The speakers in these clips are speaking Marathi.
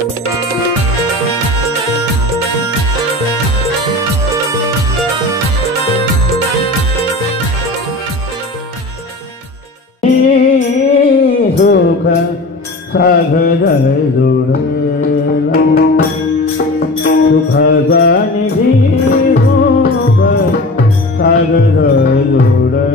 सुख सागर जोडला सुखाचा निधी सुख सागर जोडला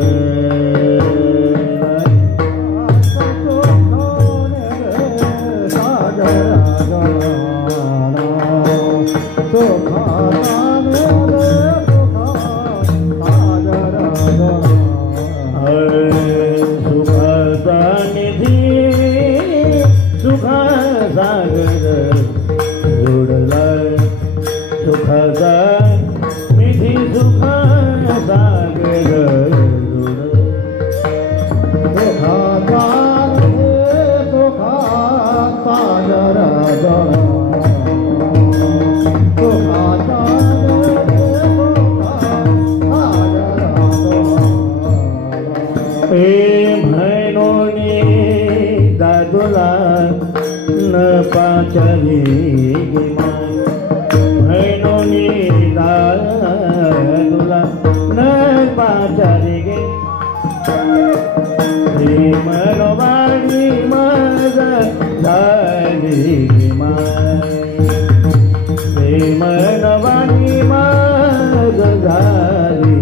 पाचरी भैनोनी तुला न पाचरी गे मनोबाणी मज झाली मनोबाणी मज झाली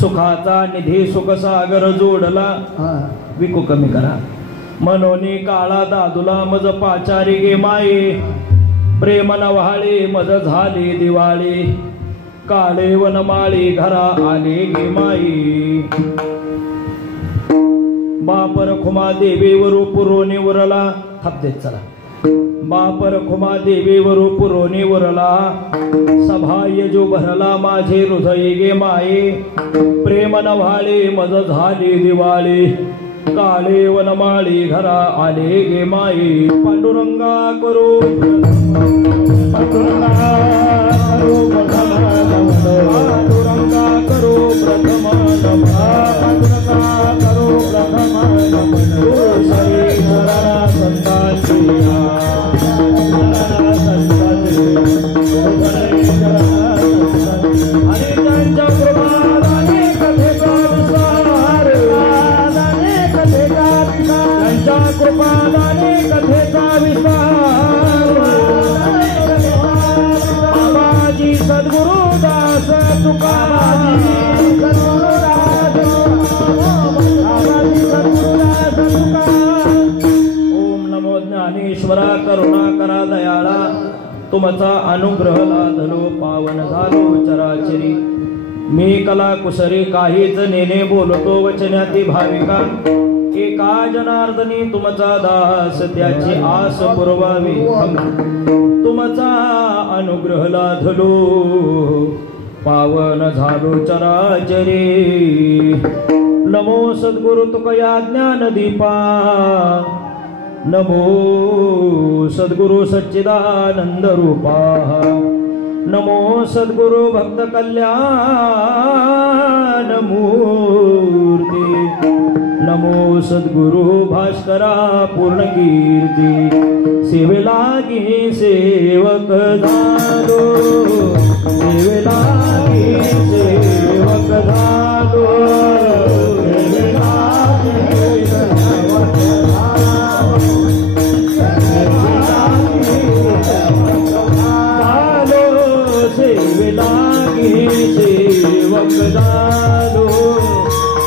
सुखाचा निधी सुख सागर जोडला विकू कमी करा मनोनी काळा दादुला मज पाचारी गे माये प्रेम नव्हाळे मज झाली दिवाळी काळे वनमाळी घरा आले गे माई बापर खुमा देवीवरू पुरोनी उरला थाप देत चला बापर खुमा देवीवरू पुरोनी उरला सभाय जो भरला माझे हृदय गे माये प्रेम नव्हाळे मज झाली दिवाळी काळे वनमाळी घरा आले गे माई पांडुरंगा करू पांडुरंगा करू प्रथम पांडुरंगा करू प्रथम पांडुरंगा करू प्रथम श्री नरा संतांची आणि त्यांच्या तुमचा अनुग्रह लादलो पावन झालो चराचरी मी कला कुसरी काहीच नेने बोलतो वचनाती भाविका एका जनार्दनी तुमचा दास त्याची आस पुरवावी तुमचा अनुग्रह लादलो पावन झालो चराचरी नमो सद्गुरु तुकया ज्ञानदीपा नमो सद्गुरु सच्चिदानंद रूपा नमो सद्गुरु भक्त कल्याण मूर्ती नमो सद्गुरु भास्करा पूर्ण कीर्ती सेवेलागी सेवक झालो सेवेलागी सेवक झालो सेवक झालो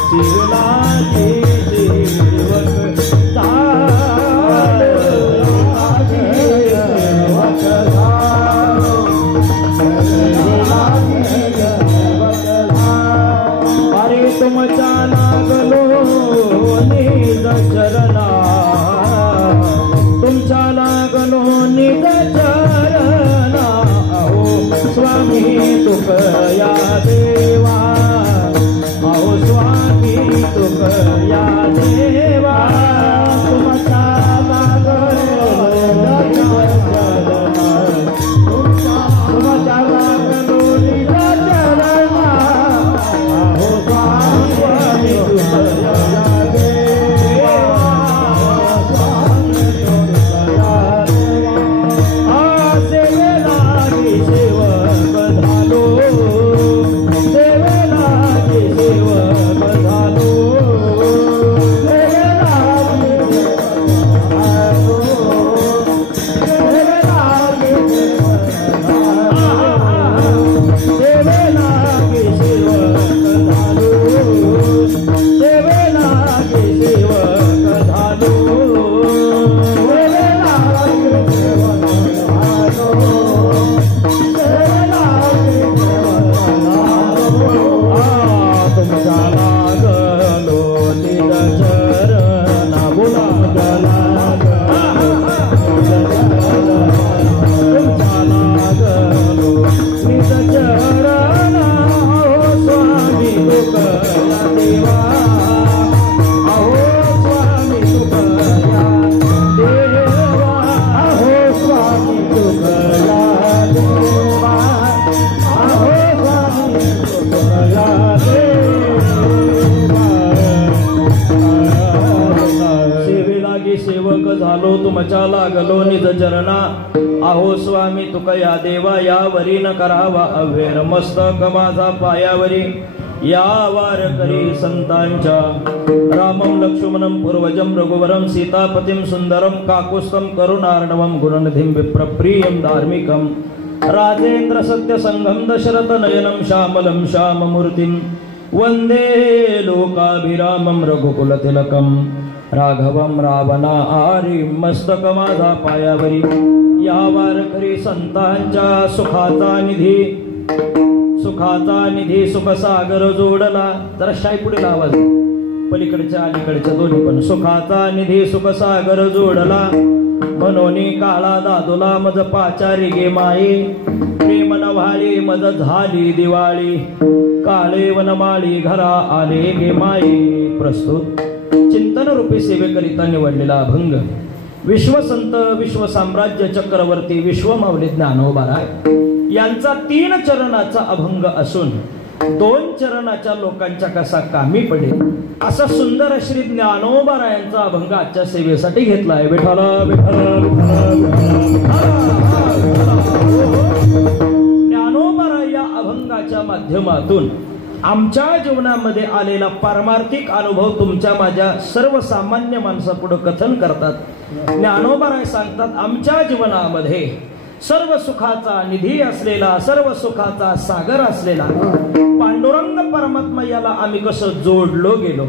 शिवलागे सेवक झालो सेवक झालो अरे तुमच्या लागलो निज चरणा तुमच्या लागलो निज चरणा अहो स्वामी तुकया देवा अहो स्वामी तुकया देवा तुमचा तुमच्या लागलो निज चरणा अहो स्वामी तुकया देवा स्वामी तुकया देवा सेवेलागी सेवक झालो सेवेलागी सेवक झालो सेवेलागी सेवक झालो सेवेलागी सेवक झालो सेवेलागी सेवक झालो तुमच्या लागलो निज चरणा बोला तुमच्या लागलो निज चरणा अहो स्वामी तुकया देवा अहो स्वामी तुकया देवा अहो स्वामी तुकया देवा अहो स्वामी तुकया सेवेलागी सेवक झालो तुमच्या लागलो निज चरणा अहो स्वामी तुकया देवा यावरी न करावा अभेर मस्तक माझा पायावरी या वारकरी संतांच्या रामं लक्ष्मणं पूर्वजं रघुवरं सीतापतिं सुंदरं काकुत्स्थं करुणार्णवं गुणनिधिं विप्रप्रियं धार्मिकं राजेंद्र सत्यसंगं दशरथ नयनं श्यामलं श्याममूर्तिं वंदे लोकाभिरामं रघुकुलतिलकं राघवं रावणा आरी मस्तक माझा पायावरी या वारकरी संतांच्या सुखाचा निधी सुखसागर जोडला जरा शाई पुढे आवाज पलीकडच्या अलीकडच्या दोन्ही पण सुखाचा निधी सुखसागर जोडला मनोनी काळा दादोला मज पाचारी गे माई प्रेम नव्हाळी मज झाली दिवाळी काळे वनमाळी घरा आले गे माई प्रस्तुत चिंतन रूपी सेवेकरिता निवडलेला अभंग विश्वसंत विश्व साम्राज्य चक्रवर्ती विश्वमाऊली ज्ञानोबाराय यांचा 3 चरणाचा अभंग असून 2 चरणाच्या लोकांच्या कसा कामी पडेल असा सुंदर श्री ज्ञानोबारायांचा अभंग आजच्या सेवेसाठी घेतलाय विठ्ठला ज्ञानोबाराय या अभंगाच्या माध्यमातून आमच्या जीवनामध्ये आलेला पारमार्थिक अनुभव तुमच्या माझ्या सर्वसामान्य माणसापुढे कथन करतात ज्ञानोबाराय सांगतात आमच्या जीवनामध्ये सर्व सुखाचा निधी असलेला सर्व सुखाचा सागर असलेला पांडुरंग परमात्मा याला आम्ही कसं जोडलो गेलो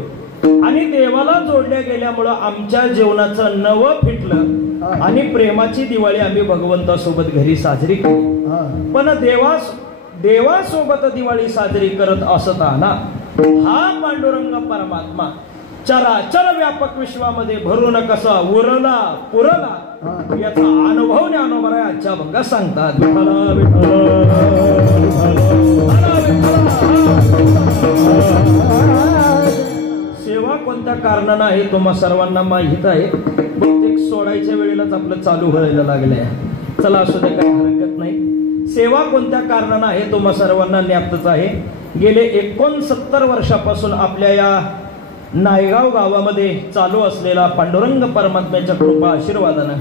आणि देवाला जोडल्या गेल्यामुळं आमच्या जीवनाचं नवं फिटलं आणि प्रेमाची दिवाळी आम्ही भगवंतासोबत घरी साजरी केली. पण देवासोबत दिवाळी साजरी करत असताना हा पांडुरंग परमात्मा चराचर व्यापक विश्वामध्ये भरून कसा उरला पुरला याचा अनुभव ज्ञानोबा आजच्या भंगा सांगतात. विठ्ठला सेवा कोणत्या कारणानं आहे तुम्हा सर्वांना माहित आहे. बहुतेक सोडायच्या वेळेलाच आपलं चालू व्हायला लागलंय. चला असू दे, काही हरकत नाही. सेवा कोणत्या कारणानं आहे तुम्हा सर्वांना ज्ञातच आहे. गेले 69 वर्षापासून आपल्या या नायगाव गावामध्ये चालू असलेला पांडुरंग परमात्म्याच्या कृपा आशीर्वादानं,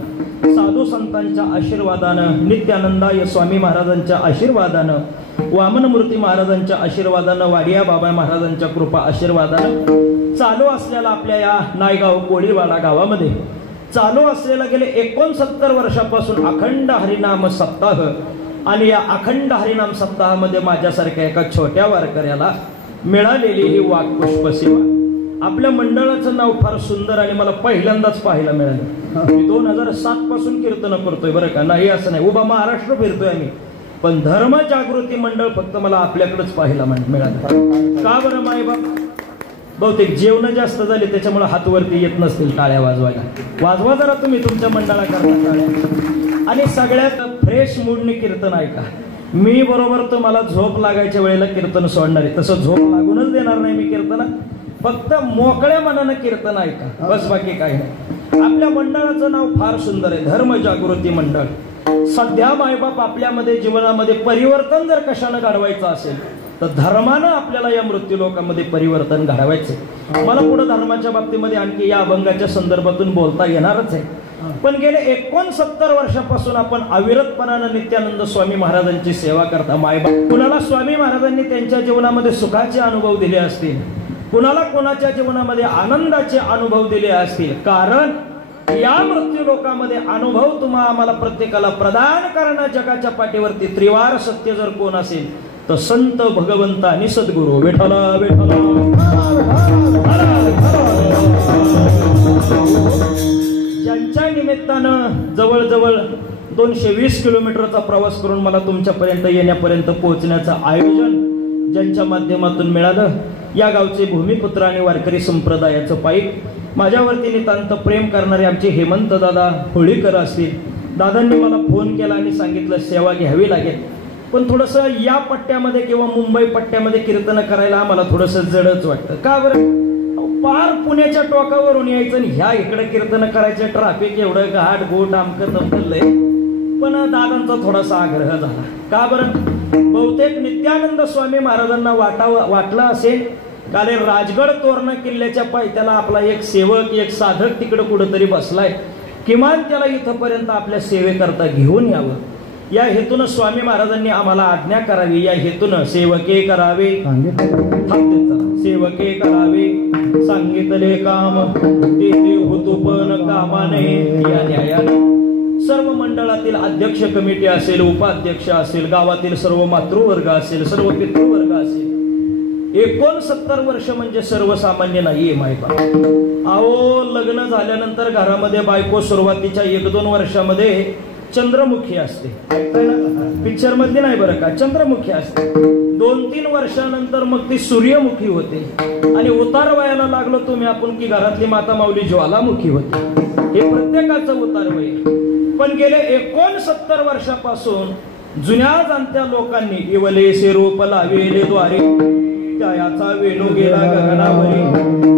साधू संतांच्या आशीर्वादानं, नित्यानंदाय स्वामी महाराजांच्या आशीर्वादानं, वामनमूर्ती महाराजांच्या आशीर्वादानं, वाडिया बाबा महाराजांच्या कृपा आशीर्वादानं चालू असलेला आपल्या या नायगाव कोळीवाडा गावामध्ये चालू असलेला गेले 69 वर्षापासून अखंड हरिनाम सप्ताह. आणि या अखंड हरिनाम सप्ताहामध्ये माझ्यासारख्या एका छोट्या वारकऱ्याला मिळालेली ही वाक्पुष्प सेवा. आपल्या मंडळाचं नाव फार सुंदर आणि मला पहिल्यांदाच पाहायला मिळालं. मी 2007 पासून कीर्तन करतोय बरं का, नाही असं नाही, उभा महाराष्ट्र फिरतोय आम्ही, पण धर्म जागृती मंडळ फक्त मला आपल्याकडेच पाहायला मिळालं. का बरं मायबाप? बहुतेक जेवण जास्त झाले त्याच्यामुळे हात वरती येत नसतील टाळ्या वाजवायला. वाजवा जरा तुम्ही तुमच्या मंडळा करता टाळ्या. आणि सगळ्यात फ्रेश मूडने कीर्तन ऐका. मी बरोबर तुम्हाला झोप लागायच्या वेळेला कीर्तन सोडणार आहे, तसं झोप लागूनच देणार नाही मी कीर्तन. फक्त मोकळ्या मनानं कीर्तन ऐका, बस, बाकी काही नाही. आपल्या मंडळाचं नाव फार सुंदर आहे, धर्म जागृती मंडळ. सध्या मायबाप आपल्यामध्ये जीवनामध्ये परिवर्तन जर कशानं घडवायचं असेल तर धर्मानं आपल्याला या मृत्यू लोकांमध्ये परिवर्तन घडवायचे. मला पुढे धर्माच्या बाबतीमध्ये आणखी या अभंगाच्या संदर्भातून बोलता येणारच आहे. पण गेले 69 वर्षापासून आपण अविरतपणानं नित्यानंद स्वामी महाराजांची सेवा करता. मायबाप, कुणाला स्वामी महाराजांनी त्यांच्या जीवनामध्ये सुखाचे अनुभव दिले असतील, कुणाला कोणाच्या जीवनामध्ये आनंदाचे अनुभव दिले असतील. कारण या मृत्यू लोकांमध्ये अनुभव तुम्हा आम्हाला प्रत्येकाला प्रदान करणं जगाच्या पाठीवरती त्रिवार सत्य जर कोण असेल तर संत भगवंत आणि सद्गुरू विठ्ठला विठ्ठला. ज्यांच्या निमित्तानं जवळजवळ 220 किलोमीटरचा प्रवास करून मला तुमच्यापर्यंत येण्यापर्यंत पोहोचण्याचं आयोजन ज्यांच्या माध्यमातून मिळालं, या गावचे भूमिपुत्र आणि वारकरी संप्रदायाचं पाईक माझ्यावरती नितांत प्रेम करणारे आमचे हेमंत दादा होळीकर असतील. दादांनी मला फोन केला आणि सांगितलं सेवा घ्यावी लागेल, पण थोडंसं या पट्ट्यामध्ये किंवा मुंबई पट्ट्यामध्ये कीर्तन करायला आम्हाला थोडंसं जडच वाटतं. का बरं? पार पुण्याच्या टोकावरून यायचं आणि ह्या इकडे कीर्तन करायचं, ट्रॅफिक एवढं घाट गोट आमकं तमकलंय. पण दादांचा थोडासा आग्रह झाला. का बरं? बहुतेक नित्यानंद स्वामी महाराजांना वाटलं असेल काल राजगड तोरणा किल्ल्याच्या पायथ्याला आपला एक सेवक, एक साधक तिकडे कुठेतरी बसलाय, किमान त्याला इथपर्यंत आपल्या सेवेकरता घेऊन यावं. या हेतून स्वामी महाराजांनी आम्हाला आज्ञा करावी. या हेतून सेवके करावे, सेवके करावे सांगितले काम, ते होतो पण कामाने. या न्यायाने सर्व मंडळातील अध्यक्ष कमिटी असेल, उपाध्यक्ष असेल, गावातील सर्व मातृवर्ग असेल, सर्व पितृवर्ग असेल, 69 वर्ष म्हणजे सर्वसामान्य नाहीये मायबा. अहो, लग्न झाल्यानंतर घरामध्ये बायको सुरुवातीच्या 1-2 वर्षामध्ये चंद्रमुखी असते. पिक्चर मधली नाही बरं का, चंद्रमुखी असते. 2-3 वर्षानंतर मग ती सूर्यमुखी होते आणि उतार वयाला लागलो तुम्ही आपण की घरातली माता माऊली ज्वालामुखी होते. हे प्रत्येकाचं उतार वय. पण गेले 69 वर्षापासून जुन्या जाणत्या लोकांनी इवले रूप लावेले द्वारे त्याचा वेणू गेला गगनावरी.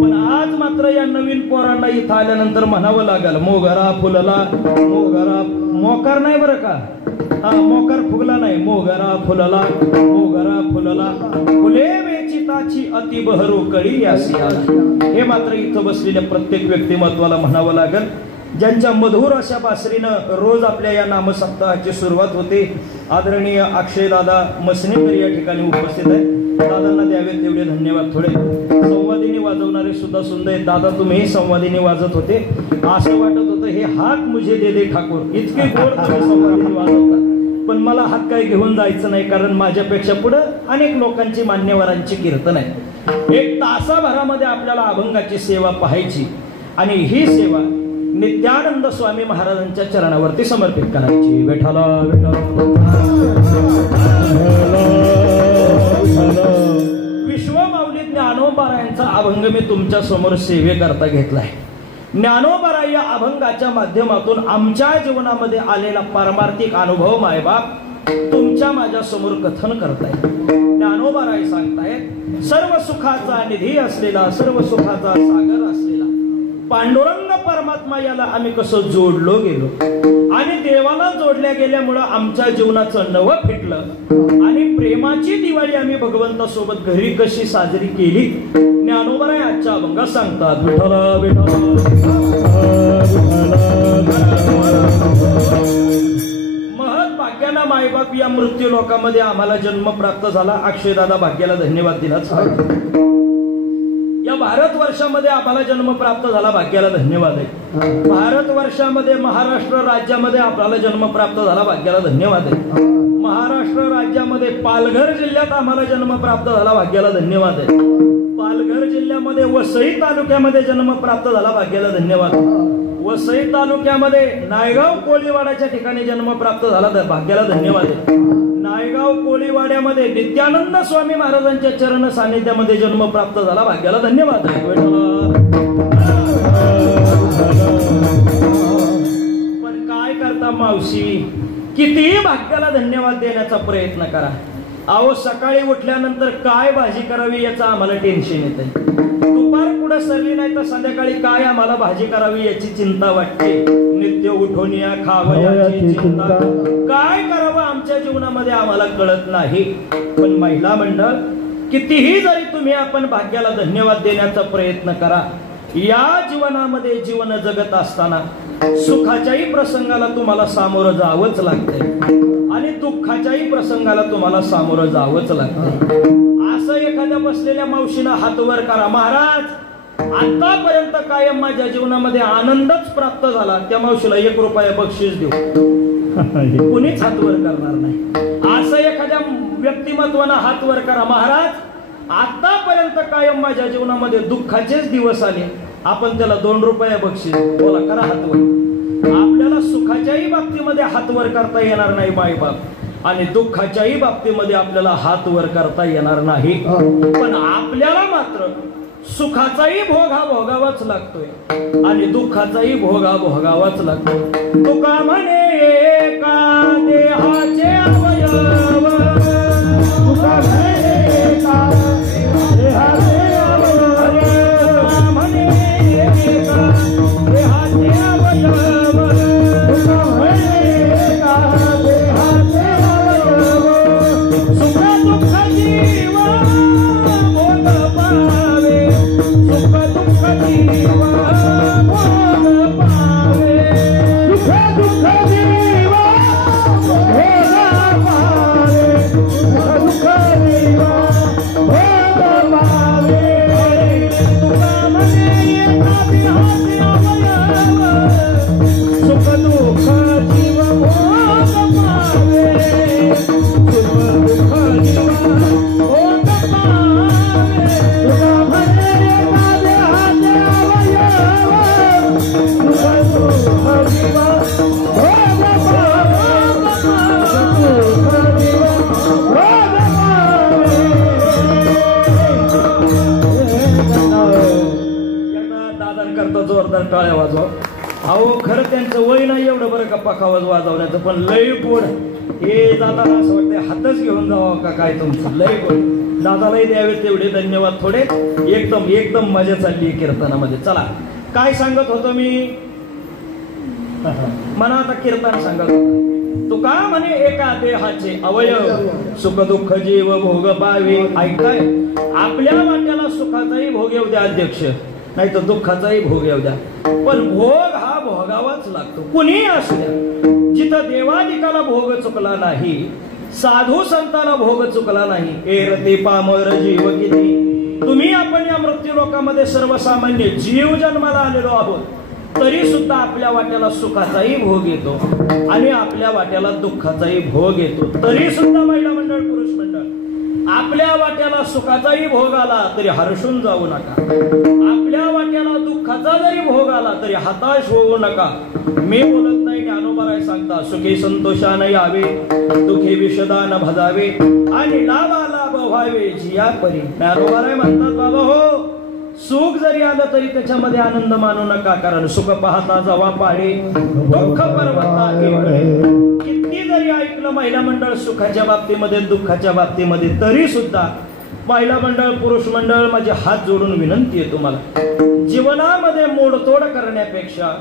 पण आज मात्र या नवीन पोरांना इथं आल्यानंतर म्हणावं लागल मोगरा फुलला, मोगरा मोकार नाही बरं का, हा मोकार फुगला नाही, मोगरा फुलला, मोगरा फुलला, फुले वेचिताची अति बहरू कळी यासी आला. हे मात्र इथं बसलेल्या प्रत्येक व्यक्तिमत्वाला म्हणावं लागल, ज्यांच्या मधुर अशा बासरीनं रोज आपल्या या नामसप्ताहाची सुरुवात होते. आदरणीय अक्षयदादा मसनेकर या ठिकाणी उपस्थित आहेत. दादांना द्यावेत तेवढे धन्यवाद. थोडे संवादिनी वाजवणारे सुद्धा सुंदर आहेत. दादा तुम्ही संवादिनी वाजत होते, असं वाटत होतं हे हात मुझे दे दे ठाकूर, इतके गोड तुम्ही संवादिनी वाजवता. पण मला हात काय घेऊन जायचं नाही, कारण माझ्यापेक्षा पुढे अनेक लोकांची, मान्यवरांची कीर्तन आहे. 1 तासाभरामध्ये आपल्याला अभंगाची सेवा पाहायची आणि ही सेवा नित्यानंद स्वामी महाराजांच्या चरणावरती समर्पित करायची. विठ्ठला विश्वमाऊली ज्ञानोबारायांचा अभंग मी तुमच्या समोर सेवेकरता घेतलाय. ज्ञानोबाराय या अभंगाच्या माध्यमातून आमच्या जीवनामध्ये आलेला पारमार्थिक अनुभव मायबाप तुमच्या माझ्या समोर कथन करतायत. ज्ञानोबाराय सांगतायत सर्व सुखाचा निधी असलेला, सर्व सुखाचा सागर असलेला पांडुरंग परमात्मा याला आम्ही कसं जोडलो गेलो आणि देवाला जोडल्या गेल्यामुळं आमच्या जीवनाचं नवं फिटलं आणि प्रेमाची दिवाळी आम्ही भगवंतासोबत घरी कशी साजरी केली. ज्ञानोबाराय आजच्या अभंगात सांगतात. विठ्ठल महत भाग्याला मायबाप या मृत्यू लोकांमध्ये आम्हाला जन्म प्राप्त झाला. अक्षयदादा भाग्याला धन्यवाद दिलाच. या भारतवर्षामध्ये आम्हाला जन्म प्राप्त झाला, भाग्याला धन्यवाद आहे. भारतवर्षामध्ये महाराष्ट्र राज्यामध्ये आपल्याला जन्म प्राप्त झाला, भाग्याला धन्यवाद आहे. महाराष्ट्र राज्यामध्ये पालघर जिल्ह्यात आम्हाला जन्म प्राप्त झाला, भाग्याला धन्यवाद आहे. पालघर जिल्ह्यामध्ये वसई तालुक्यामध्ये जन्म प्राप्त झाला, भाग्याला धन्यवाद. वसई तालुक्यामध्ये नायगाव कोळीवाड्याच्या ठिकाणी जन्म प्राप्त झाला, भाग्याला धन्यवाद आहे. नायगाव कोळीवाड्यामध्ये नित्यानंद स्वामी महाराजांच्या चरण सानिध्यामध्ये जन्म प्राप्त झाला, भाग्याला धन्यवाद आहे. पण काय करता मावशी, कितीही भाग्याला धन्यवाद देण्याचा प्रयत्न करा. अहो सकाळी उठल्यानंतर काय भाजी करावी याचं आम्हाला टेन्शन येतं. दुपार कुठं सरली नाही तर संध्याकाळी काय आम्हाला भाजी करावी याची चिंता वाटते. नित्य उठून या खावयाची चिंता, काय करावं आमच्या जीवनामध्ये आम्हाला कळत नाही. पण महिला मंडळ, कितीही जरी तुम्ही आपण भाग्याला धन्यवाद देण्याचा प्रयत्न करा, या जीवनामध्ये जीवन जगत असताना सुखाच्याही प्रसंगाला तुम्हाला सामोरं जावंच लागतंय आणि दुःखाच्याही प्रसंगाला तुम्हाला सामोरं जावंच लागतंय. असं एखाद्या बसलेल्या मावशीनं हात वर करा, महाराज आतापर्यंत कायम माझ्या जीवनामध्ये आनंदच प्राप्त झाला, त्या मावशीला 1 रुपया बक्षीस देऊ. कुणीच हात वर करणार नाही. असं एखाद्या व्यक्तिमत्वानं हात वर करा, महाराज आतापर्यंत कायम माझ्या जीवनामध्ये दुःखाचेच दिवस आले, आपण त्याला 2 रुपया बक्षीस. बोला, करा हात वर. आपल्याला सुखाच्याही बाबतीमध्ये हात वर करता येणार नाही मायबाप आणि दुःखाच्याही बाबतीमध्ये आपल्याला हात वर करता येणार नाही. पण आपल्याला मात्र सुखाचाही भोग हा भोगावाच लागतोय आणि दुःखाचाही भोग हा भोगावाच लागतो. तुका म्हणे एका देहाचे अवयव, तुका म्हणे एका देहाचे अवयव, तुका म्हणे एका देहाचे अवयव, तुका म्हणे एका देहाचे अवयव, सुख दुःख जीव मोद पावे, सुख दुःख जीव मोद पावे, सुख दुःख जीव मोद पावे, सुख दुःख जीव मोद पावे. तुका म्हणे एका देहाचे अवयव, सुख दुःख जीव मोद पावे, सुख दुःख जीव मोद पावे. तुका म्हणे एका देहाचे अवयव, सुख दुःख जीव मोद पावे, सुख जीव मोद पावे. दादांकरता जोरदार टाळ्या वाजवा. अहो खरं त्यांचं वय नाही एवढं बरं का पखावाज वाजवण्याचं, पण लय गोड. हे दादाला असं वाटतं हातच घेऊन जावं का काय तुमचं, लय गोड. दादालाही द्यावे तेवढे धन्यवाद थोडे. एकदम एकदम मजा चालली कीर्तनामध्ये. चला, काय सांगत होतो मी, म्हणा आता कीर्तन सांगत होतो. तुका म्हणे एका देहाचे अवयव, सुख दुःख जीव भोग पावे. ऐकताय, आपल्या वाट्याला सुखाचाही भोग येऊ द्या अध्यक्ष, नाही तर दुःखाचाही भोग येऊ द्या, पण भोग हा भोगावाच लागतो, कुणीही असू द्या. जिथं देवादिकाला भोग चुकला नाही, साधू संताला भोग चुकला नाही, एरते पामर जीव किती. तुम्ही आपण या मृत्यू लोकांमध्ये सर्वसामान्य जीव जन्माला आलेलो आहोत, तरी सुद्धा आपल्या वाट्याला सुखाचाही भोग येतो आणि आपल्या वाट्याला दुःखाचाही भोग येतो. तरी सुद्धा महिला मंडळ, पुरुष मंडळ, आपल्या वाट्याला सुखाचाही भोग आला तरी हर्षून जाऊ नका, आपल्या वाट्याला दुःखाचा जरी भोग आला तरी हताश होऊ नका. मी बोलत नाही, ज्ञानोबा सांगता सुखी संतोषाने यावे, दुःखी विषदान भजावे आणि लाभ व्हावे जिया परी. ज्ञानोबा म्हणतात बाबा हो, सुख जरी आलं तरी त्याच्यामध्ये आनंद मानू नका, कारण सुख पाहता जवा पाडे दुःख पर्वता एवढे. किती जरी ऐकलं महिला मंडळ सुखाच्या बाबतीमध्ये दुःखाच्या बाबतीमध्ये, तरी सुद्धा महिला मंडळ पुरुष मंडळ माझे हात जोडून विनंती आहे तुम्हाला, जीवनामध्ये मोडतोड करण्यापेक्षा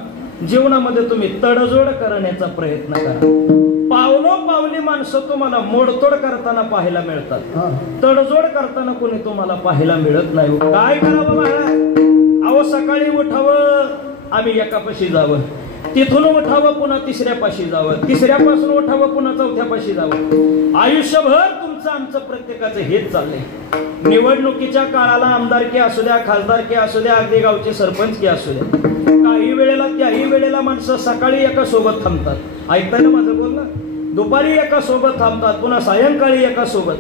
जीवनामध्ये तुम्ही तडजोड करण्याचा प्रयत्न करा. पावलोपावली माणसं तुम्हाला मोडतोड करताना पाहायला मिळतात, तडजोड करताना कोणी तुम्हाला पाहायला मिळत नाही. काय करावं महाराज? अहो सकाळी उठावं, आम्ही एकापाशी जावं, तिथून उठावं पुन्हा तिसऱ्यापाशी जावं, तिसऱ्यापासून उठावं पुन्हा चौथ्यापाशी जावं. आयुष्यभर तुमचं आमचं प्रत्येकाचं हेच चाललंय. निवडणुकीच्या काळाला आमदारकी असू द्या, खासदारकी असू द्या, अगदी गावचे सरपंचकी असू द्या, काही वेळेला त्याही वेळेला माणसं सकाळी एका सोबत थांबतात, ऐकताय ना माझं बोलणं, दुपारी एका सोबत थांबतात, पुन्हा सायंकाळी एका सोबत.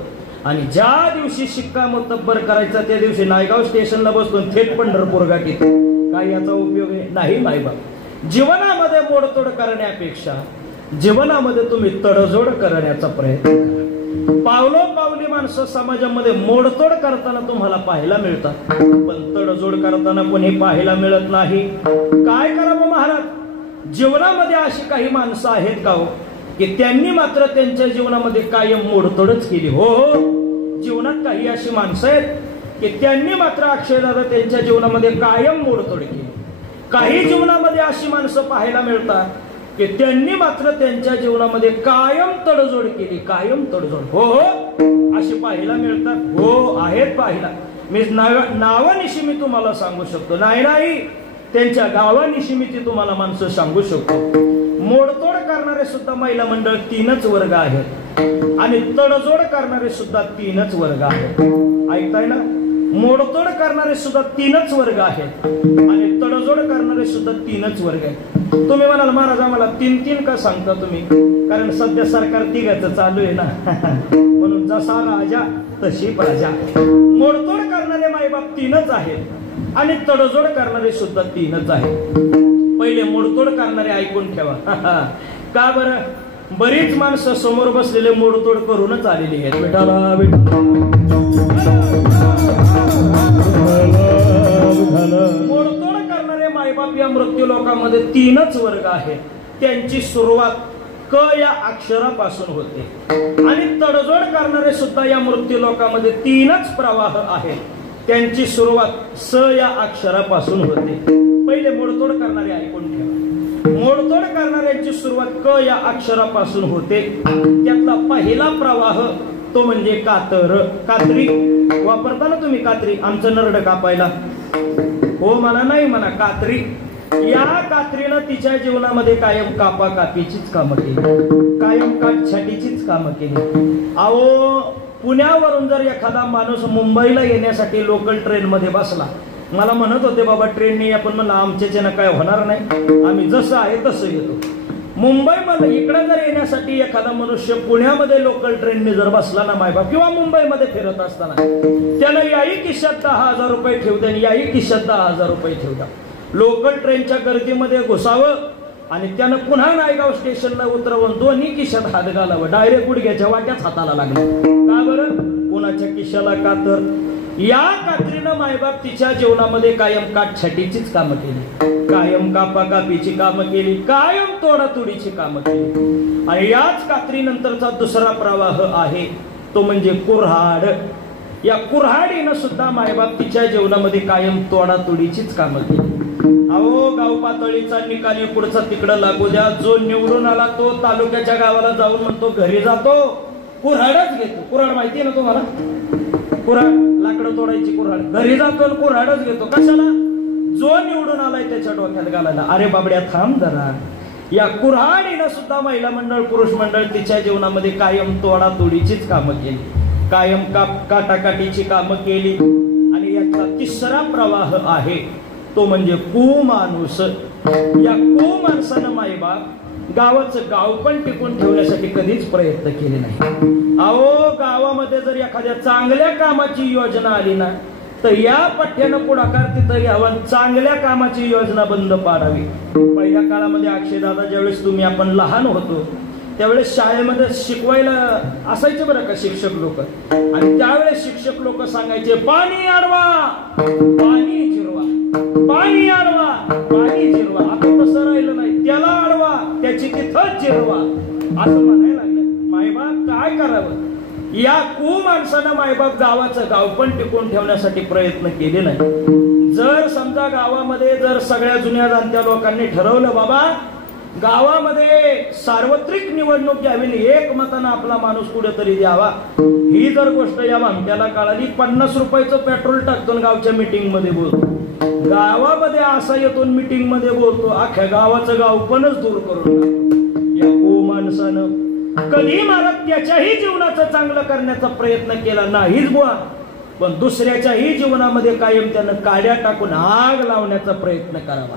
आणि ज्या दिवशी शिक्कामोर्तब करायचा त्या दिवशी नायगाव स्टेशनला बसून थेट पंढरपूर गाठीत. काय याचा उपयोग नाही मायबाप. जीवनामध्ये मोडतोड करण्यापेक्षा जीवनामध्ये तुम्ही तडजोड करण्याचा प्रयत्न करा. पावलोपावली माणसं समाजामध्ये मोडतोड करताना तुम्हाला पाहायला मिळतात, पण तडजोड करताना कोणी पाहायला मिळत नाही. काय करावं महाराज? जीवनामध्ये अशी काही माणसं आहेत का हो की त्यांनी मात्र त्यांच्या जीवनामध्ये कायम मोडतोडच केली? हो हो, जीवनात काही अशी माणसं आहेत की त्यांनी मात्र अक्षरशः त्यांच्या जीवनामध्ये कायम मोडतोड केली. काही जीवनामध्ये अशी माणसं पाहायला मिळतात की त्यांनी मात्र त्यांच्या जीवनामध्ये कायम तडजोड केली, कायम तडजोड. हो हो, अशी पाहायला मिळतात. हो, आहेत पाहायला. मी नावानिशी मी तुम्हाला सांगू शकतो, नाही त्यांच्या गावानिशी मी ती तुम्हाला माणसं सांगू शकतो. मोडतोड करणारे सुद्धा महिला मंडळ 3च वर्ग आहेत आणि तडजोड करणारे सुद्धा 3च वर्ग आहेत. ऐकताय ना? मोडतोड करणारे सुद्धा 3च वर्ग आहेत आणि तडजोड करणारे सुद्धा 3च वर्ग आहेत. तुम्ही म्हणाल महाराज आम्हाला 3 का सांगता तुम्ही? कारण सध्या सरकार 3च चालू आहे ना, म्हणून जसा राजा तशी प्रजा. मोडतोड करणारे मायबाप 3च आहेत आणि तडजोड करणारे सुद्धा 3च आहेत. पहिले मोडतोड करणारे ऐकून ठेवा. का बरं? बरीच माणसं समोर बसलेले मोडतोड करूनच आलेली आहेत. विठाला मोडतोड करणारे मायबाप या मृत्यू लोकांमध्ये 3च वर्ग आहेत. त्यांची सुरुवात क या अक्षरापासून होते आणि तडजोड करणारे सुद्धा या मृत्यू लोकांमध्ये 3च प्रवाह आहेत. त्यांची सुरुवात स या अक्षरापासून होते. पहिले मोडतोड करणारे ऐकून ठेवा. मोडतोड करणाऱ्यांची सुरुवात क या अक्षरापासून होते. त्यातला पहिला प्रवाह तो म्हणजे कातर. कात्री वापरता ना तुम्ही? कात्री, आमचं नरड कापायला. हो म्हणा, नाही म्हणा, कात्री. या कात्रीनं तिच्या जीवनामध्ये कायम कापाकापीचीच कामं केली, कायम काटछाटीचीच कामं केली. अहो, पुण्यावरून जर एखादा माणूस मुंबईला येण्यासाठी लोकल ट्रेन मध्ये बसला, मला म्हणत होते बाबा ट्रेनने, आपण म्हणलं आमच्याच्यानं काय होणार नाही, आम्ही जसं आहे तसं येतो. मुंबईमध्ये इकडे जर येण्यासाठी एखादा मनुष्य पुण्यामध्ये लोकल ट्रेनने जर बसला ना मायबाप, किंवा मुंबईमध्ये फिरत असताना, त्यानं याही खिशात 10,000 रुपये ठेवते आणि याही खिशात 10,000 रुपये ठेवता. लोकल ट्रेनच्या गर्दीमध्ये घुसावं आणि त्यानं पुन्हा नायगाव स्टेशनला उतरवून दोन्ही खिशात हात घालावं. डायरेक्ट गुडघ्याच्या वाट्याच हाताला लागलं. का बरं? कोणाच्या खिशाला कातर. या कात्रीनं मायबाप तिच्या जीवनामध्ये कायम काटछाटीचीच कामं केली, कायम कापाकापीची कामं केली, कायम तोडातोडीची कामं केली. आणि याच कात्रीनंतरचा दुसरा प्रवाह आहे तो म्हणजे कुऱ्हाड. या कुऱ्हाडीनं सुद्धा मायबाप तिच्या जीवनामध्ये कायम तोडातोडीचीच कामं केली. अहो, गाव पातळीचा निकाल पुढचा तिकडं लागू द्या, जो निवडून आला तो तालुक्याच्या गावाला जाऊन म्हणतो घरी जातो, कुऱ्हाडच घेतो. कुऱ्हाड माहितीये ना तुम्हाला? कुऱ्हाड, लाकडं तोडायची कुऱ्हाड. घरी जातो आणि कुऱ्हाडच घेतो. कशाला? जो निवडून आलाय त्याच्या डोक्यात घालायला. अरे बाबड्या थांब जरा. या कुऱ्हाडीनं सुद्धा महिला मंडळ पुरुष मंडळ तिच्या जीवनामध्ये कायम तोडातोडीचीच कामं केली, कायम काटाकाटीची कामं केली. आणि याचा तिसरा प्रवाह आहे तो म्हणजे कुमाणूस. या को माणसानं मायबाप गावाचं गाव पण टिकून ठेवण्यासाठी कधीच प्रयत्न केले नाही. अहो गावामध्ये जर एखाद्या चांगल्या कामाची योजना आली ना तर या पठ्ठ्यानं पुढाकार तिथं घ्यावा, चांगल्या कामाची योजना बंद पाडावी. पहिल्या काळामध्ये अक्षयदादा ज्यावेळेस तुम्ही आपण लहान होतो त्यावेळेस शाळेमध्ये शिकवायला असायचे बरं का शिक्षक लोक, आणि त्यावेळेस शिक्षक लोक सांगायचे पाणी अडवा पाणी जिरवा, पाणी अडवा पाणी जिरवा. आता तसं राहिलं नाही, त्याला अडवा त्याची तिथंच जिरवा असं म्हणायला लागलं. मायबाप काय करावं? या कु माणसानं मायबाप गावाचं गाव पण टिकून ठेवण्यासाठी प्रयत्न केले नाही. जर समजा गावामध्ये जर सगळ्या जुन्या जाणत्या लोकांनी ठरवलं बाबा गावामध्ये सार्वत्रिक निवडणूक घ्यावी, एक मतानं आपला माणूस कुठेतरी द्यावा, ही जर गोष्ट या भामट्याला कळाली 50 रुपयाचं पेट्रोल टाकतो गावच्या मीटिंग मध्ये बोलतो, गावामध्ये असा येतो मीटिंग मध्ये बोलतो, अख्ख्या गावाचं गाव पणच दूर करून टाकतो. या को माणसानं कधी महाराज त्याच्याही जीवनाचं चांगलं करण्याचा प्रयत्न केला नाहीच बुवा, पण दुसऱ्याच्याही जीवनामध्ये कायम त्यानं काड्या टाकून आग लावण्याचा प्रयत्न करावा.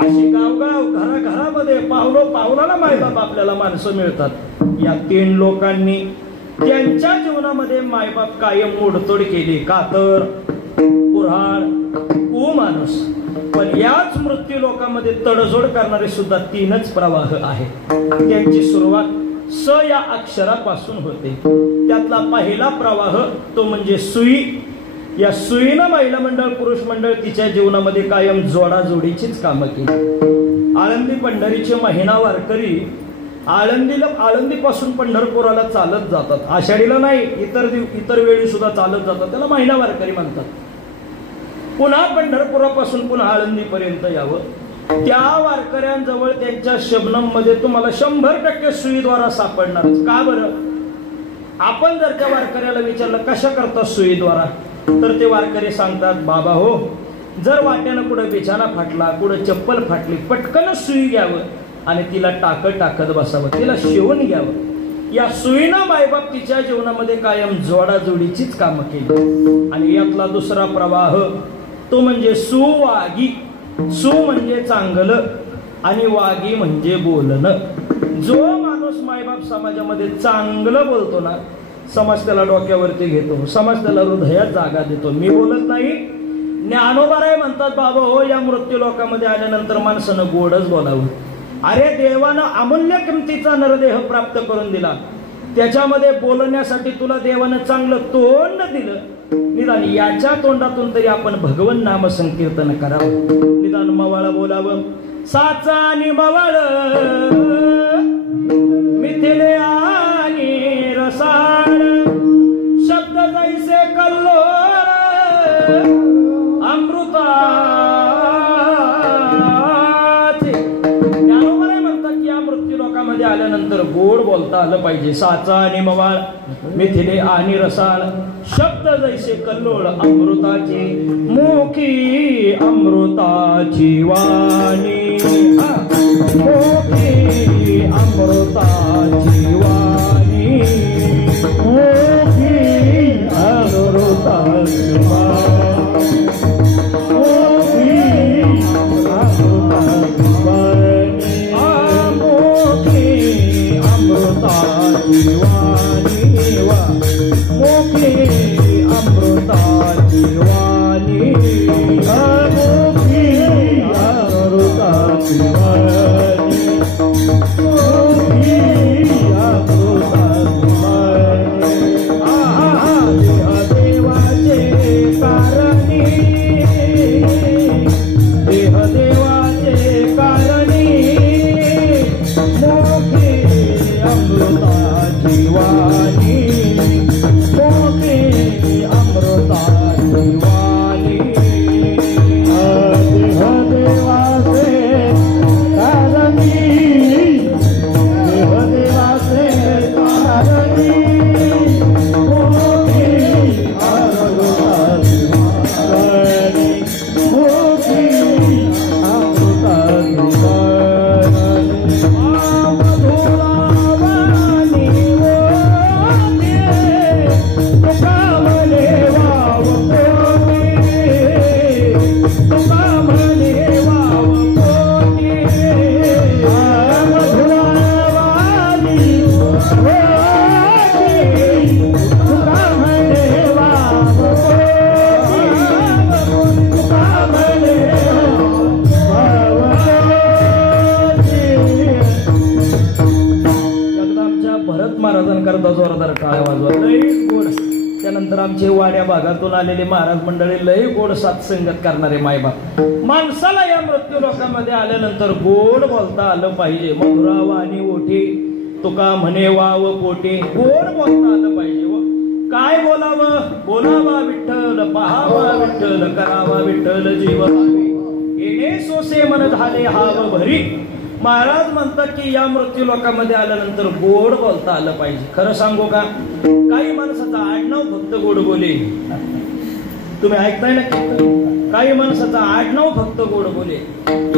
अशी गावगाव घराघरामध्ये पावलाला मायबाप आपल्याला माणसं मिळतात. या 3 लोकांनी त्यांच्या जीवनामध्ये मायबाप कायम मोडतोड केली. का तर पुराण कु माणूस, पण याच मृत्यू लोकांमध्ये तडजोड करणारे सुद्धा 3च प्रवाह आहेत. त्यांची सुरुवात स या अक्षरापासून होते. त्यातला पहिला प्रवाह तो म्हणजे सुई. या सुईनं महिला मंडळ पुरुष मंडळ तिच्या जीवनामध्ये कायम जोडाजोडीचीच कामं केली. आळंदी पंढरीचे महिना वारकरी आळंदीपासून पंढरपुराला चालत जातात. आषाढीला नाही, इतर वेळी सुद्धा चालत जातात, त्याला महिना वारकरी म्हणतात. पुन्हा पंढरपुरापासून पुन्हा आळंदीपर्यंत यावं. त्या वारकऱ्यांजवळ त्यांच्या शबनम मध्ये तुम्हाला 100% सुईद्वारा सापडणारच. का बरं? आपण जर त्या वारकऱ्याला विचारलं कशा करता सुईद्वारा, तर ते वारकरी सांगतात बाबा हो, जर वाट्यानं कुठं बिछाना फाटला, कुठं चप्पल फाटली, पटकन सुई घ्यावं आणि तिला टाकत बसावं, तिला शिवून घ्यावं. या सुईनं मायबाप तिच्या जीवनामध्ये कायम जोडाजोडीचीच कामं केली. आणि यातला दुसरा प्रवाह तो म्हणजे सुवागी. सु म्हणजे चांगलं आणि वागी म्हणजे बोलणं. जो माणूस मायबाप समाजामध्ये चांगलं बोलतो ना, समाज त्याला डोक्यावरती घेतो, समाज त्याला हृदयात जागा देतो. मी बोलत नाही, ज्ञानोबाराय म्हणतात बाबा हो, या मृत्यू लोकांमध्ये आल्यानंतर माणसानं गोडच बोलावं. अरे देवानं अमूल्य किमतीचा नरदेह प्राप्त करून दिला, त्याच्यामध्ये बोलण्यासाठी तुला देवानं चांगलं तोंड दिलं, निदान याच्या तोंडातून तरी आपण भगवन नाम संकीर्तन करावं, निदान मवाळ बोलावं. साचा आणि मवाळ मिथिले आणि रसाळ, शब्द जैसे कल्लोळ अमृताचे. ज्ञानोबाराय म्हणतात की या मृत्यू लोकांमध्ये आल्यानंतर गोड बोलता आलं पाहिजे. साचा आणि मवाळ मिथिले आणि रसाळ, शब्द जैसे कल्लोळ अमृताची, मुखी अमृताची वाणी, मुखी अमृताची वाणी, मुखी अमृताची वाणी, मुखी अमृताची वाणी, मुखी अमृताची वाणी वा, मुखी अमृताची वाणी, मुखी अमृताची वाणी, मुखी अमृताची वाणी. देवाचे कारणी, देवाचे कारणी, मुखी अमृताची वाणी, मुखी अमृताची वाणी. देवाचे टाळ्या वाजवा. लय गोड. त्यानंतर आमचे वाड्या भागातून आलेले महाराज मंडळी लय गोड सत्संगत करणारे मायबाप. माणसाला या मृत्यू लोकांमध्ये आल्यानंतर गोड बोलता आलं पाहिजे. मधुरा वाणी ओठी तुका म्हणे वाव पोटे. गोड बोलता आलं पाहिजे. काय बोलावं? बोलावा विठ्ठल, पहावा विठ्ठल, करावा विठ्ठल जीव भावी. येणे सोसे मन झाले हाव भरी. महाराज म्हणतात की या मृत्यू लोकांमध्ये आल्यानंतर गोड बोलता आलं पाहिजे. खरं सांगू का, काही माणसाचं आडनाव फक्त गोड बोले. तुम्ही ऐकताय ना? काही माणसाचं आडनाव फक्त गोड बोले.